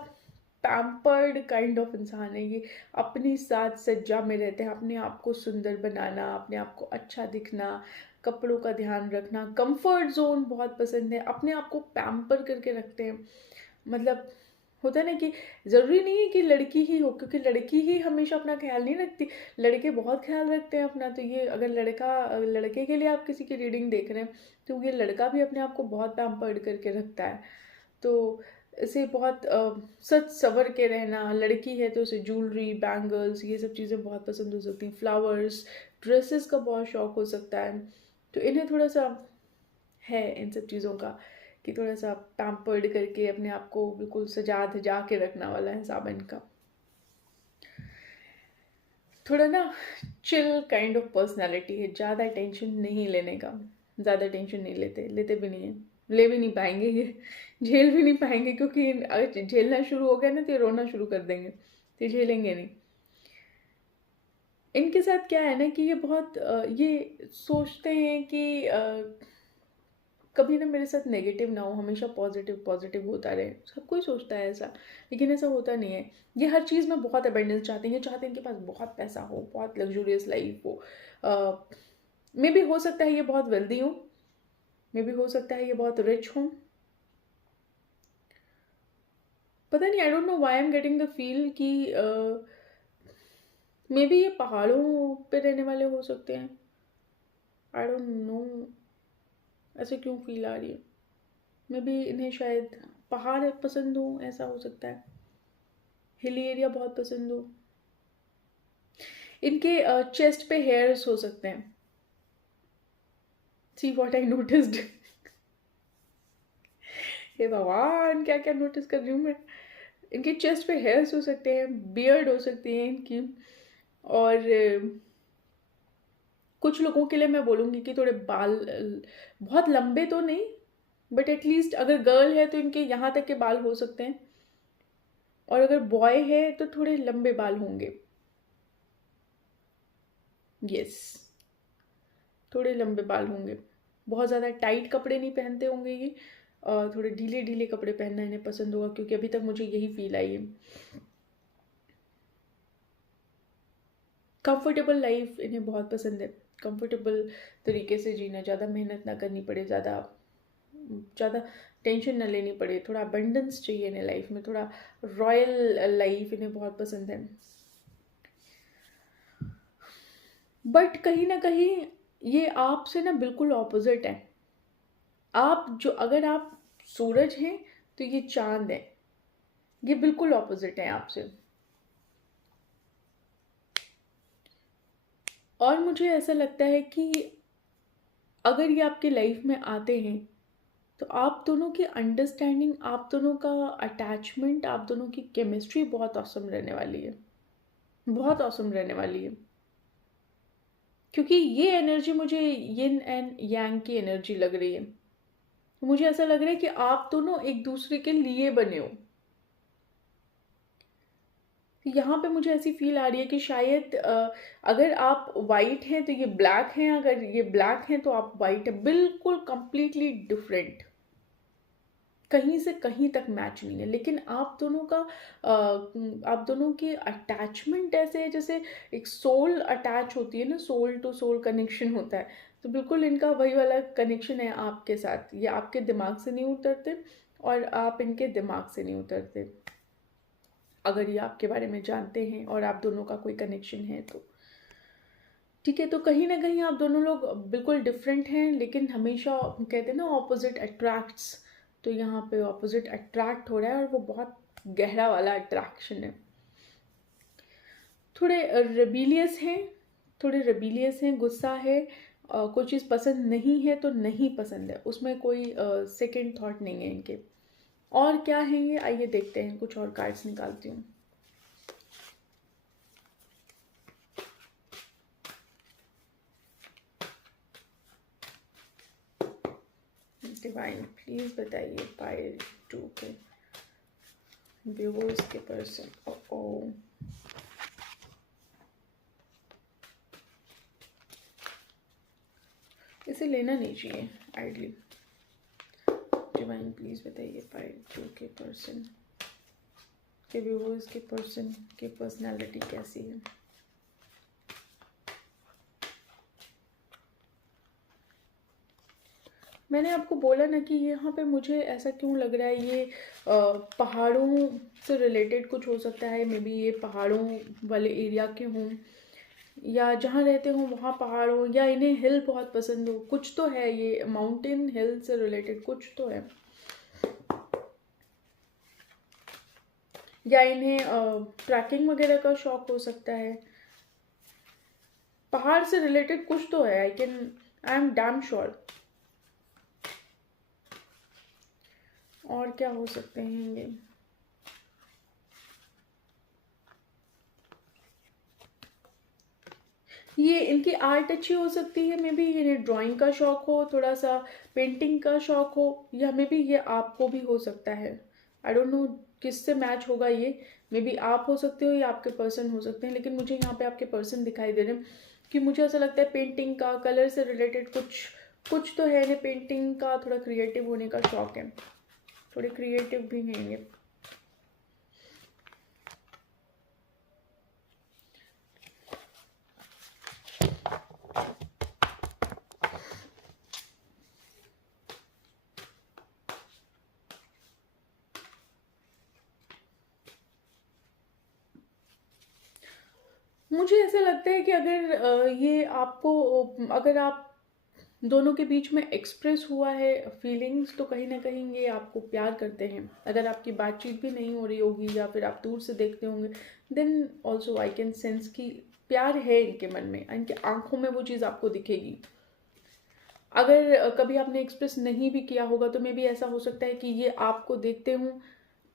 पैम्पर्ड काइंड ऑफ इंसान है ये। अपनी साज सज्जा में रहते हैं, अपने आप को सुंदर बनाना, अपने आप को अच्छा दिखना, कपड़ों का ध्यान रखना, कंफर्ट जोन बहुत पसंद है, अपने आप को पैम्पर करके रखते हैं। मतलब होता है ना कि ज़रूरी नहीं है कि लड़की ही हो, क्योंकि लड़की ही हमेशा अपना ख्याल नहीं रखती, लड़के बहुत ख्याल रखते हैं अपना। तो ये अगर लड़के के लिए आप किसी की रीडिंग देख रहे हैं, तो ये लड़का भी अपने आप को बहुत पैम्पर्ड करके रखता है। तो इसे बहुत सच सवर के रहना, लड़की है तो उसे ज्वेलरी, बैंगल्स, ये सब चीज़ें बहुत पसंद हो सकती हैं, फ्लावर्स, ड्रेसेस का बहुत शौक हो सकता है। तो इन्हें थोड़ा सा है इन सब चीज़ों का कि थोड़ा सा पैम्पर्ड करके अपने आप को बिल्कुल सजा धजा के रखना वाला हिसाब है इनका। थोड़ा ना चिल काइंड ऑफ पर्सनालिटी है, ज़्यादा टेंशन नहीं लेने का, ज़्यादा टेंशन नहीं लेते भी नहीं है, ले भी नहीं पाएंगे ये, झेल भी नहीं पाएंगे, क्योंकि अगर झेलना शुरू हो गया ना तो ये रोना शुरू कर देंगे, तो झेलेंगे नहीं। इनके साथ क्या है ना कि ये बहुत ये सोचते हैं कि कभी ना मेरे साथ नेगेटिव ना हो, हमेशा पॉजिटिव पॉजिटिव होता रहे। सब कोई सोचता है ऐसा, लेकिन ऐसा होता नहीं है। ये हर चीज़ में बहुत अबेंडेंस चाहते हैं, ये चाहते हैं इनके पास बहुत पैसा हो, बहुत लग्जूरियस लाइफ हो। मे भी हो सकता है ये बहुत वेल्दी हो, मे भी हो सकता है ये बहुत रिच हो, पता नहीं, I don't know why I am getting the feel कि मे बी ये पहाड़ों पे रहने वाले हो सकते हैं। आई डोंट नो ऐसे क्यों फील आ रही है। मे बी इन्हें शायद पहाड़ पसंद हो, ऐसा हो सकता है, हिली एरिया बहुत पसंद हो। इनके चेस्ट पे हेयर्स हो सकते हैं। See what I noticed. हे भगवान, क्या क्या नोटिस कर रही हूँ मैं। इनके चेस्ट पे हेयर्स हो सकते हैं, बियर्ड हो सकती है इनकी, और कुछ लोगों के लिए मैं बोलूँगी कि थोड़े बाल बहुत लंबे तो नहीं, बट एटलीस्ट अगर गर्ल है तो इनके यहाँ तक के बाल हो सकते हैं, और अगर बॉय है तो थोड़े लंबे बाल होंगे। यस, थोड़े लंबे बाल होंगे। बहुत ज़्यादा टाइट कपड़े नहीं पहनते होंगे ये, थोड़े ढीले ढीले कपड़े पहनना इन्हें पसंद होगा, क्योंकि अभी तक मुझे यही फील आई है। कंफर्टेबल लाइफ इन्हें बहुत पसंद है, कंफर्टेबल तरीके से जीना, ज़्यादा मेहनत ना करनी पड़े, ज़्यादा ज़्यादा टेंशन ना लेनी पड़े, थोड़ा अबंडेंस चाहिए इन्हें लाइफ में, थोड़ा रॉयल लाइफ इन्हें बहुत पसंद है। बट कहीं ना कहीं ये आपसे ना बिल्कुल ऑपोजिट है। आप जो, अगर आप सूरज हैं तो ये चांद है, ये बिल्कुल ऑपोजिट है आपसे। और मुझे ऐसा लगता है कि अगर ये आपके लाइफ में आते हैं तो आप दोनों की अंडरस्टैंडिंग, आप दोनों का अटैचमेंट, आप दोनों की केमिस्ट्री बहुत ऑसम रहने वाली है, बहुत ऑसम रहने वाली है। क्योंकि ये एनर्जी मुझे यिन एंड यांग की एनर्जी लग रही है। मुझे ऐसा लग रहा है कि आप दोनों एक दूसरे के लिए बने हो। यहाँ पे मुझे ऐसी फील आ रही है कि शायद अगर आप वाइट हैं तो ये ब्लैक हैं, अगर ये ब्लैक हैं तो आप वाइट हैं, बिल्कुल कंप्लीटली डिफरेंट, कहीं से कहीं तक मैच नहीं है। लेकिन आप दोनों का आप दोनों की अटैचमेंट ऐसे है जैसे एक सोल अटैच होती है ना, सोल टू सोल कनेक्शन होता है, तो बिल्कुल इनका वही वाला कनेक्शन है आपके साथ। ये आपके दिमाग से नहीं उतरते और आप इनके दिमाग से नहीं उतरते, अगर ये आपके बारे में जानते हैं और आप दोनों का कोई कनेक्शन है तो ठीक है। तो कहीं ना कहीं आप दोनों लोग बिल्कुल डिफरेंट हैं, लेकिन हमेशा कहते हैं ना ऑपोजिट अट्रैक्ट्स, तो यहाँ पे ऑपोजिट अट्रैक्ट हो रहा है, और वो बहुत गहरा वाला अट्रैक्शन है। थोड़े रेबिलियस हैं, थोड़े रेबिलियस हैं, गुस्सा है, कोई चीज़ पसंद नहीं है तो नहीं पसंद है, उसमें कोई सेकंड थॉट नहीं है इनके। और क्या है ये, आइए देखते हैं, कुछ और कार्ड्स निकालती हूँ। डिवाइन प्लीज बताइए पाइल 2 के व्यूअर्स के पर्सन। ओ इसे लेना नहीं चाहिए आइडली। डिवाइन प्लीज बताइए पाइल 2 के पर्सन के व्यूअर्स के पर्सन की पर्सनालिटी कैसी है। मैंने आपको बोला ना कि यहाँ पे मुझे ऐसा क्यों लग रहा है, ये पहाड़ों से रिलेटेड कुछ हो सकता है। मे बी ये पहाड़ों वाले एरिया के हों या जहाँ रहते हों वहाँ पहाड़ हो, या इन्हें हिल बहुत पसंद हो। कुछ तो है, ये माउंटेन हिल से रिलेटेड कुछ तो है, या इन्हें ट्रैकिंग वगैरह का शौक हो सकता है। पहाड़ से रिलेटेड कुछ तो है, आई एम डैम श्योर। और क्या हो सकते हैं ये इनकी आर्ट अच्छी हो सकती है। मे बी इन्हें ड्राइंग का शौक हो, थोड़ा सा पेंटिंग का शौक हो, या मे बी ये आपको भी हो सकता है। आई डोंट नो किससे मैच होगा ये। मे बी आप हो सकते हो या आपके पर्सन हो सकते हैं, लेकिन मुझे यहाँ पे आपके पर्सन दिखाई दे रहे हैं कि मुझे ऐसा लगता है पेंटिंग का, कलर से रिलेटेड कुछ तो है। इन्हें पेंटिंग का थोड़ा क्रिएटिव होने का शौक है, थोड़े क्रिएटिव भी हैं ये। मुझे ऐसा लगता है कि अगर ये आपको, अगर आप दोनों के बीच में एक्सप्रेस हुआ है फीलिंग्स, तो कहीं ना कहीं ये आपको प्यार करते हैं। अगर आपकी बातचीत भी नहीं हो रही होगी या फिर आप दूर से देखते होंगे, then also I can sense कि प्यार है इनके मन में, इनके आंखों में वो चीज़ आपको दिखेगी। अगर कभी आपने एक्सप्रेस नहीं भी किया होगा तो मे भी ऐसा हो सकता है कि ये आपको देखते हों,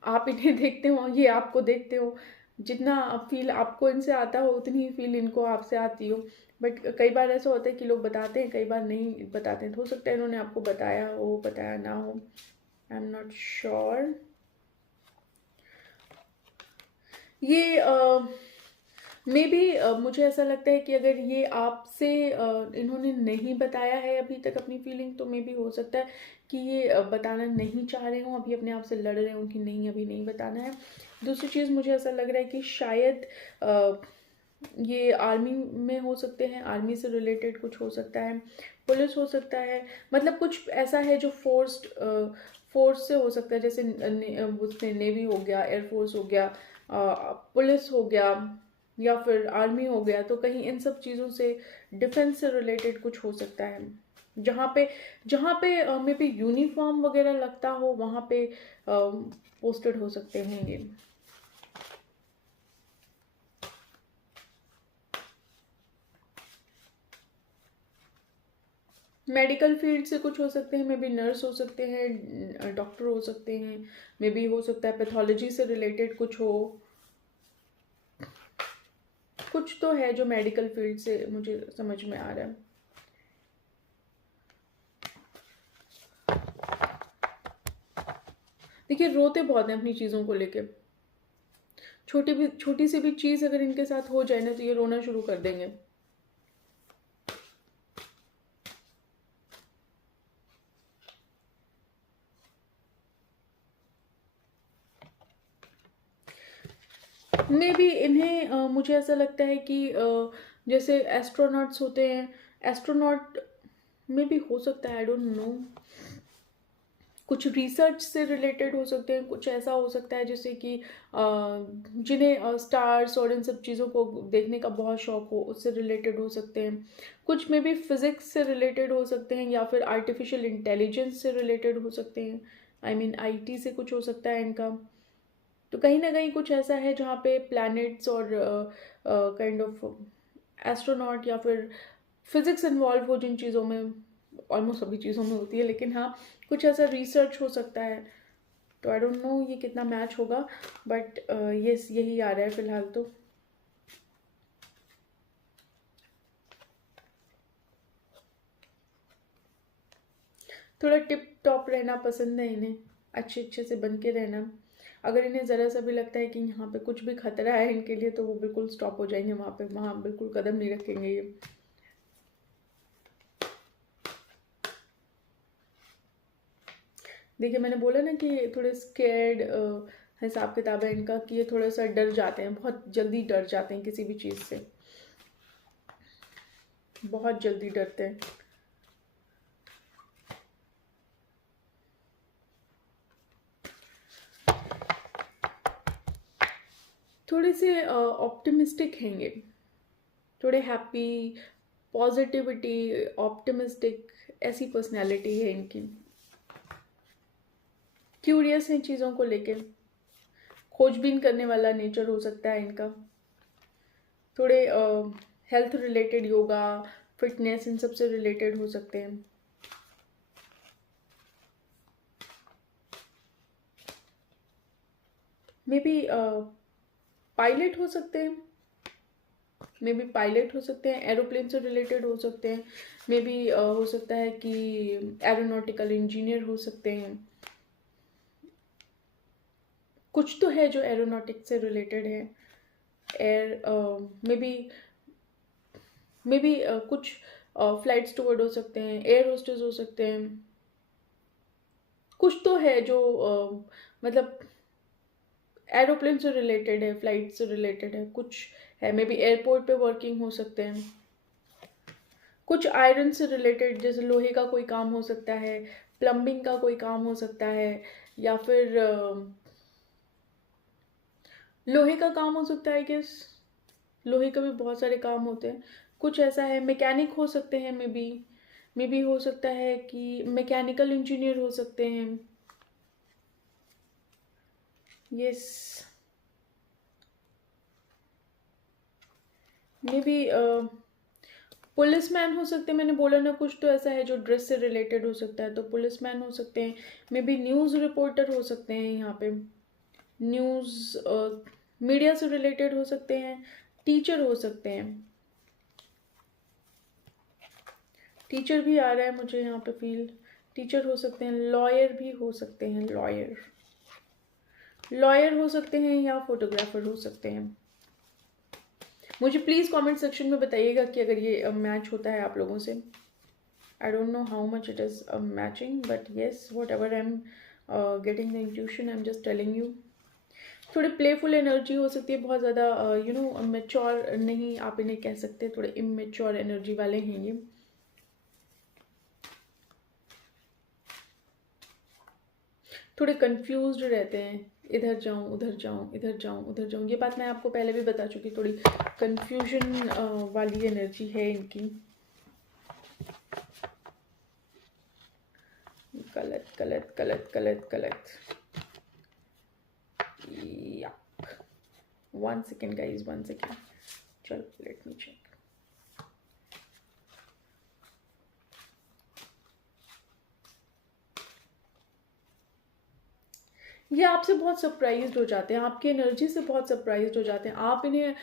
आप इन्हें देखते हो, ये आपको देखते हो। जितना फील आपको इनसे आता हो उतनी ही फील इनको आपसे आती हो। बट कई बार ऐसा होता है कि लोग बताते हैं, कई बार नहीं बताते हैं। तो हो सकता है इन्होंने आपको बताया हो, बताया ना हो, आई एम नॉट श्योर। ये मे बी मुझे ऐसा लगता है कि अगर ये आपसे इन्होंने नहीं बताया है अभी तक अपनी फीलिंग, तो मे बी हो सकता है कि ये बताना नहीं चाह रहे हों, अभी अपने आप से लड़ रहे हों कि नहीं अभी नहीं बताना है। दूसरी चीज़ मुझे ऐसा लग रहा है कि शायद ये आर्मी में हो सकते हैं, आर्मी से रिलेटेड कुछ हो सकता है, पुलिस हो सकता है। मतलब कुछ ऐसा है जो फोर्स से हो सकता है, जैसे उसमें नेवी हो गया, एयरफोर्स हो गया, पुलिस हो गया, या फिर आर्मी हो गया। तो कहीं इन सब चीज़ों से, डिफेंस से रिलेटेड कुछ हो सकता है। जहाँ पे मे बी यूनिफॉर्म वगैरह लगता हो, वहाँ पे पोस्टेड हो सकते हैं ये। मेडिकल फील्ड से कुछ हो सकते हैं, मे बी नर्स हो सकते हैं, डॉक्टर हो सकते हैं, मे बी हो सकता है पैथोलॉजी से रिलेटेड कुछ हो। कुछ तो है जो मेडिकल फील्ड से मुझे समझ में आ रहा है। देखिए रोते बहुत हैं अपनी चीज़ों को लेके। छोटी सी भी चीज़ अगर इनके साथ हो जाए ना तो ये रोना शुरू कर देंगे। मे बी इन्हें मुझे ऐसा लगता है कि जैसे एस्ट्रोनॉट्स होते हैं, एस्ट्रोनॉट में भी हो सकता है, आई डोंट नो। कुछ रिसर्च से रिलेटेड हो सकते हैं, कुछ ऐसा हो सकता है जैसे कि जिन्हें स्टार्स और इन सब चीज़ों को देखने का बहुत शौक हो, उससे रिलेटेड हो सकते हैं। कुछ में भी फिज़िक्स से रिलेटेड हो सकते हैं, या फिर आर्टिफिशियल इंटेलिजेंस से रिलेटेड हो सकते हैं। आई मीन आईटी से कुछ हो सकता है इनका। तो कहीं ना कहीं कुछ ऐसा है जहाँ पे प्लैनेट्स और काइंड ऑफ एस्ट्रोनॉट या फिर फिजिक्स इन्वॉल्व हो, जिन चीज़ों में ऑलमोस्ट सभी चीज़ों में होती है, लेकिन हाँ कुछ ऐसा रिसर्च हो सकता है। तो आई डोंट नो ये कितना मैच होगा, बट यस यही आ रहा है फिलहाल तो। थोड़ा टिप टॉप रहना पसंद है इन्हें, अच्छे अच्छे से बन के रहना। अगर इन्हें ज़रा सा भी लगता है कि यहाँ पे कुछ भी खतरा है इनके लिए, तो वो बिल्कुल स्टॉप हो जाएंगे वहाँ पे, वहाँ बिल्कुल कदम नहीं रखेंगे ये। देखिए मैंने बोला ना कि ये थोड़े स्केर्ड हिसाब किताब है इनका, कि ये थोड़ा सा डर जाते हैं, बहुत जल्दी डर जाते हैं किसी भी चीज़ से, बहुत जल्दी डरते हैं। थोड़े से ऑप्टिमिस्टिक हैंगे, थोड़े हैप्पी, पॉजिटिविटी, ऑप्टिमिस्टिक, ऐसी पर्सनैलिटी है इनकी। क्यूरियस हैं चीज़ों को लेके, खोजबीन करने वाला नेचर हो सकता है इनका। थोड़े हेल्थ रिलेटेड, योगा, फिटनेस, इन सब से रिलेटेड हो सकते हैं। मे बी पायलट हो सकते हैं, मे बी पायलट हो सकते हैं, एरोप्लेन से रिलेटेड हो सकते हैं, मे बी हो सकता है कि एरोनॉटिकल इंजीनियर हो सकते हैं। कुछ तो है जो एरोनॉटिक्स से रिलेटेड है। एयर मे बी कुछ फ्लाइट स्टूवर्ड हो सकते हैं, एयर होस्टेस हो सकते हैं। कुछ तो है जो मतलब एरोप्लेन से रिलेटेड है, फ्लाइट से रिलेटेड है, कुछ है। मे बी एयरपोर्ट पे वर्किंग हो सकते हैं। कुछ आयरन से रिलेटेड, जैसे लोहे का कोई काम हो सकता है, प्लम्बिंग का कोई काम हो सकता है, या फिर लोहे का काम हो सकता है। किस लोहे का भी बहुत सारे काम होते हैं। कुछ ऐसा है, मैकेनिक हो सकते हैं, मे बी हो सकता है कि मैकेनिकल इंजीनियर हो सकते हैं। यस, मे बी पुलिसमैन हो सकते हैं। मैंने बोला ना, कुछ तो ऐसा है जो ड्रेस से रिलेटेड हो सकता है, तो पुलिसमैन हो सकते हैं। मे बी न्यूज़ रिपोर्टर हो सकते हैं यहाँ पे, न्यूज़ मीडिया से रिलेटेड हो सकते हैं। टीचर हो सकते हैं, टीचर भी आ रहा है मुझे यहाँ पे फील। टीचर हो सकते हैं, लॉयर भी हो सकते हैं, लॉयर हो सकते हैं, या फोटोग्राफर हो सकते हैं। मुझे प्लीज़ कमेंट सेक्शन में बताइएगा कि अगर ये मैच होता है आप लोगों से। I don't know how much it is matching, but yes, whatever I'm getting the intuition, I'm just telling you. थोड़े प्लेफुल एनर्जी हो सकती है, बहुत ज़्यादा मेच्योर नहीं आप इन्हें कह सकते, थोड़े इमेच्योर एनर्जी वाले हैं ये। थोड़े कंफ्यूज्ड रहते हैं, इधर जाऊं उधर जाऊं, इधर जाऊं उधर जाऊं। ये बात मैं आपको पहले भी बता चुकी, थोड़ी कंफ्यूजन वाली एनर्जी है इनकी। गलत गलत गलत गलत गलत। या 1 second guys, 1 second, चलो लेट मी चेक। ये आपसे बहुत सरप्राइज्ड हो जाते हैं, आपकी एनर्जी से बहुत सरप्राइज्ड हो जाते हैं। आप इन्हें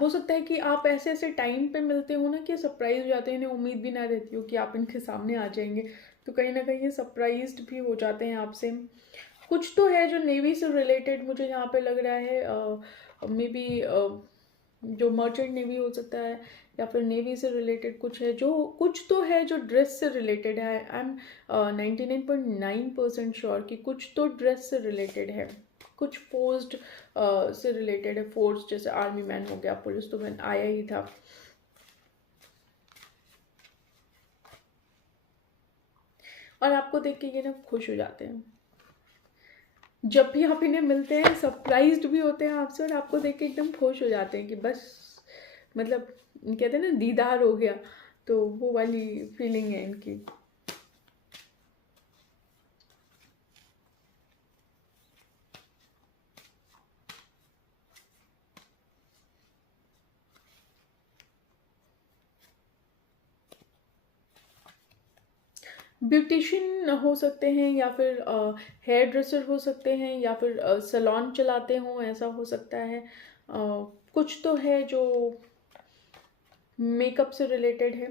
हो सकता है कि आप ऐसे ऐसे टाइम पे मिलते हो ना कि सरप्राइज हो जाते हैं, इन्हें उम्मीद भी ना रहती हो कि आप इनके सामने आ जाएंगे, तो कहीं ना कहीं ये सरप्राइज्ड भी हो जाते हैं आपसे। कुछ तो है जो नेवी से रिलेटेड मुझे यहाँ पे लग रहा है। मे बी जो मर्चेंट नेवी हो सकता है, या फिर नेवी से रिलेटेड कुछ है, जो कुछ तो है जो ड्रेस से रिलेटेड है। आई एम 99.9% श्योर कि कुछ तो ड्रेस से रिलेटेड है, कुछ फोर्स्ड से रिलेटेड है। फोर्स जैसे आर्मी मैन हो गया, पुलिस तो मैन आया ही था। और आपको देख के ये ना खुश हो जाते हैं, जब भी आप इन्हें मिलते हैं सरप्राइज्ड भी होते हैं आपसे, और आपको देख के एकदम खुश हो जाते हैं कि बस मतलब कहते हैं ना दीदार हो गया, तो वो वाली फीलिंग है इनकी। ब्यूटिशियन हो सकते हैं, या फिर हेयर ड्रेसर हो सकते हैं, या फिर सैलून चलाते हों, ऐसा हो सकता है। कुछ तो है जो मेकअप से रिलेटेड है।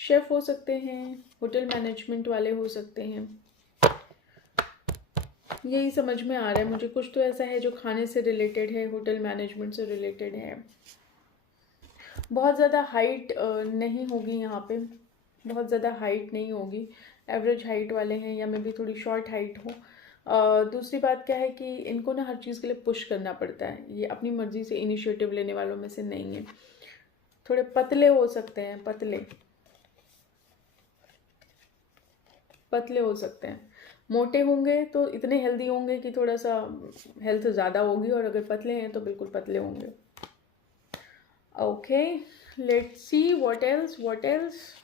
शेफ़ हो सकते हैं, होटल मैनेजमेंट वाले हो सकते हैं। यही समझ में आ रहा है मुझे, कुछ तो ऐसा है जो खाने से रिलेटेड है, होटल मैनेजमेंट से रिलेटेड है। बहुत ज़्यादा हाइट नहीं होगी यहाँ पे, बहुत ज़्यादा हाइट नहीं होगी, एवरेज हाइट वाले हैं या मे भी थोड़ी शॉर्ट हाइट हो। दूसरी बात क्या है कि इनको ना हर चीज़ के लिए पुश करना पड़ता है, ये अपनी मर्ज़ी से इनिशिएटिव लेने वालों में से नहीं है। थोड़े पतले हो सकते हैं, पतले पतले हो सकते हैं। मोटे होंगे तो इतने हेल्दी होंगे कि थोड़ा सा हेल्थ ज़्यादा होगी, और अगर पतले हैं तो बिल्कुल पतले होंगे। Okay, let's see what else.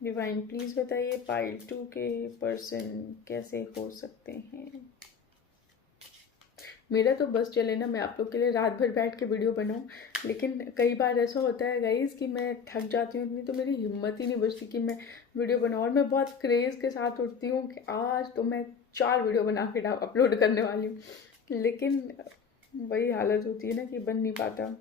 Divine please बताइए पाइल 2 के पर्सन कैसे हो सकते हैं। मेरा तो बस चले ना मैं आप लोग के लिए रात भर बैठ के वीडियो बनाऊं, लेकिन कई बार ऐसा होता है गाइस कि मैं थक जाती हूँ इतनी, तो मेरी हिम्मत ही नहीं बचती कि मैं वीडियो बनाऊँ। और मैं बहुत क्रेज़ के साथ उठती हूँ कि आज तो मैं 4 वीडियो बना के अपलोड करने वाली हूँ, लेकिन वही हालत होती है ना कि बन नहीं पाता।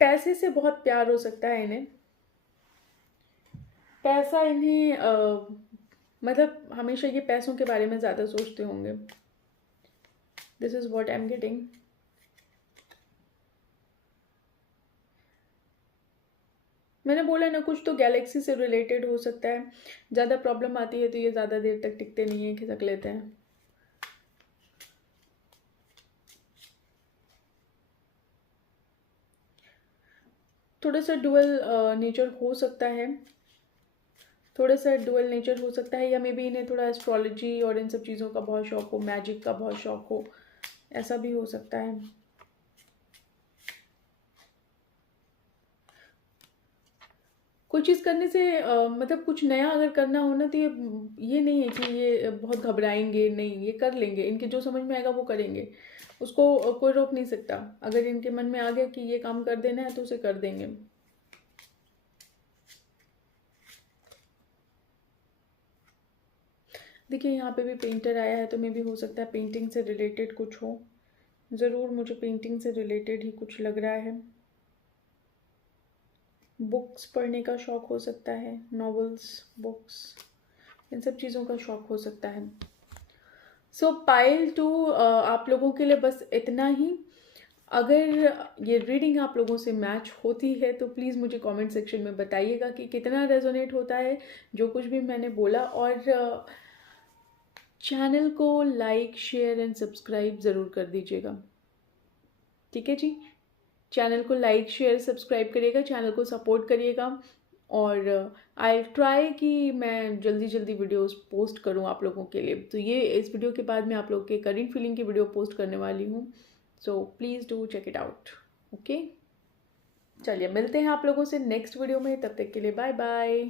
पैसे से बहुत प्यार हो सकता है इन्हें, पैसा इन्हें मतलब हमेशा ये पैसों के बारे में ज़्यादा सोचते होंगे। This is what I am getting. मैंने बोला ना, कुछ तो गैलेक्सी से रिलेटेड हो सकता है। ज़्यादा प्रॉब्लम आती है तो ये ज़्यादा देर तक टिकते नहीं हैं, खिसक लेते हैं। थोड़ा सा डुअल नेचर हो सकता है, थोड़ा सा डुअल नेचर हो सकता है, या मे बी इन्हें थोड़ा एस्ट्रोलॉजी और इन सब चीज़ों का बहुत शौक हो, मैजिक का बहुत शौक हो, ऐसा भी हो सकता है। कोई चीज़ करने से मतलब कुछ नया अगर करना हो ना, तो ये नहीं है कि ये बहुत घबराएंगे, नहीं, ये कर लेंगे, इनके जो समझ में आएगा वो करेंगे, उसको कोई रोक नहीं सकता। अगर इनके मन में आ गया कि ये काम कर देना है तो उसे कर देंगे। देखिए यहाँ पे भी पेंटर आया है, तो मे भी हो सकता है पेंटिंग से रिलेटेड कुछ हो। ज़रूर मुझे पेंटिंग से रिलेटेड ही कुछ लग रहा है। बुक्स पढ़ने का शौक़ हो सकता है, नॉवेल्स, बुक्स, इन सब चीज़ों का शौक़ हो सकता है। सो पाइल 2 आप लोगों के लिए बस इतना ही। अगर ये रीडिंग आप लोगों से मैच होती है तो प्लीज़ मुझे कमेंट सेक्शन में बताइएगा कि कितना रेजोनेट होता है जो कुछ भी मैंने बोला। और चैनल को लाइक, शेयर एंड सब्सक्राइब ज़रूर कर दीजिएगा, ठीक है जी। चैनल को लाइक, शेयर, सब्सक्राइब करिएगा, चैनल को सपोर्ट करिएगा। और आई ट्राई कि मैं जल्दी जल्दी वीडियोस पोस्ट करूं आप लोगों के लिए। तो ये इस वीडियो के बाद मैं आप लोगों के करेंट फीलिंग की वीडियो पोस्ट करने वाली हूँ, so please do check it out. Okay, चलिए मिलते हैं आप लोगों से नेक्स्ट वीडियो में, तब तक के लिए बाय बाय।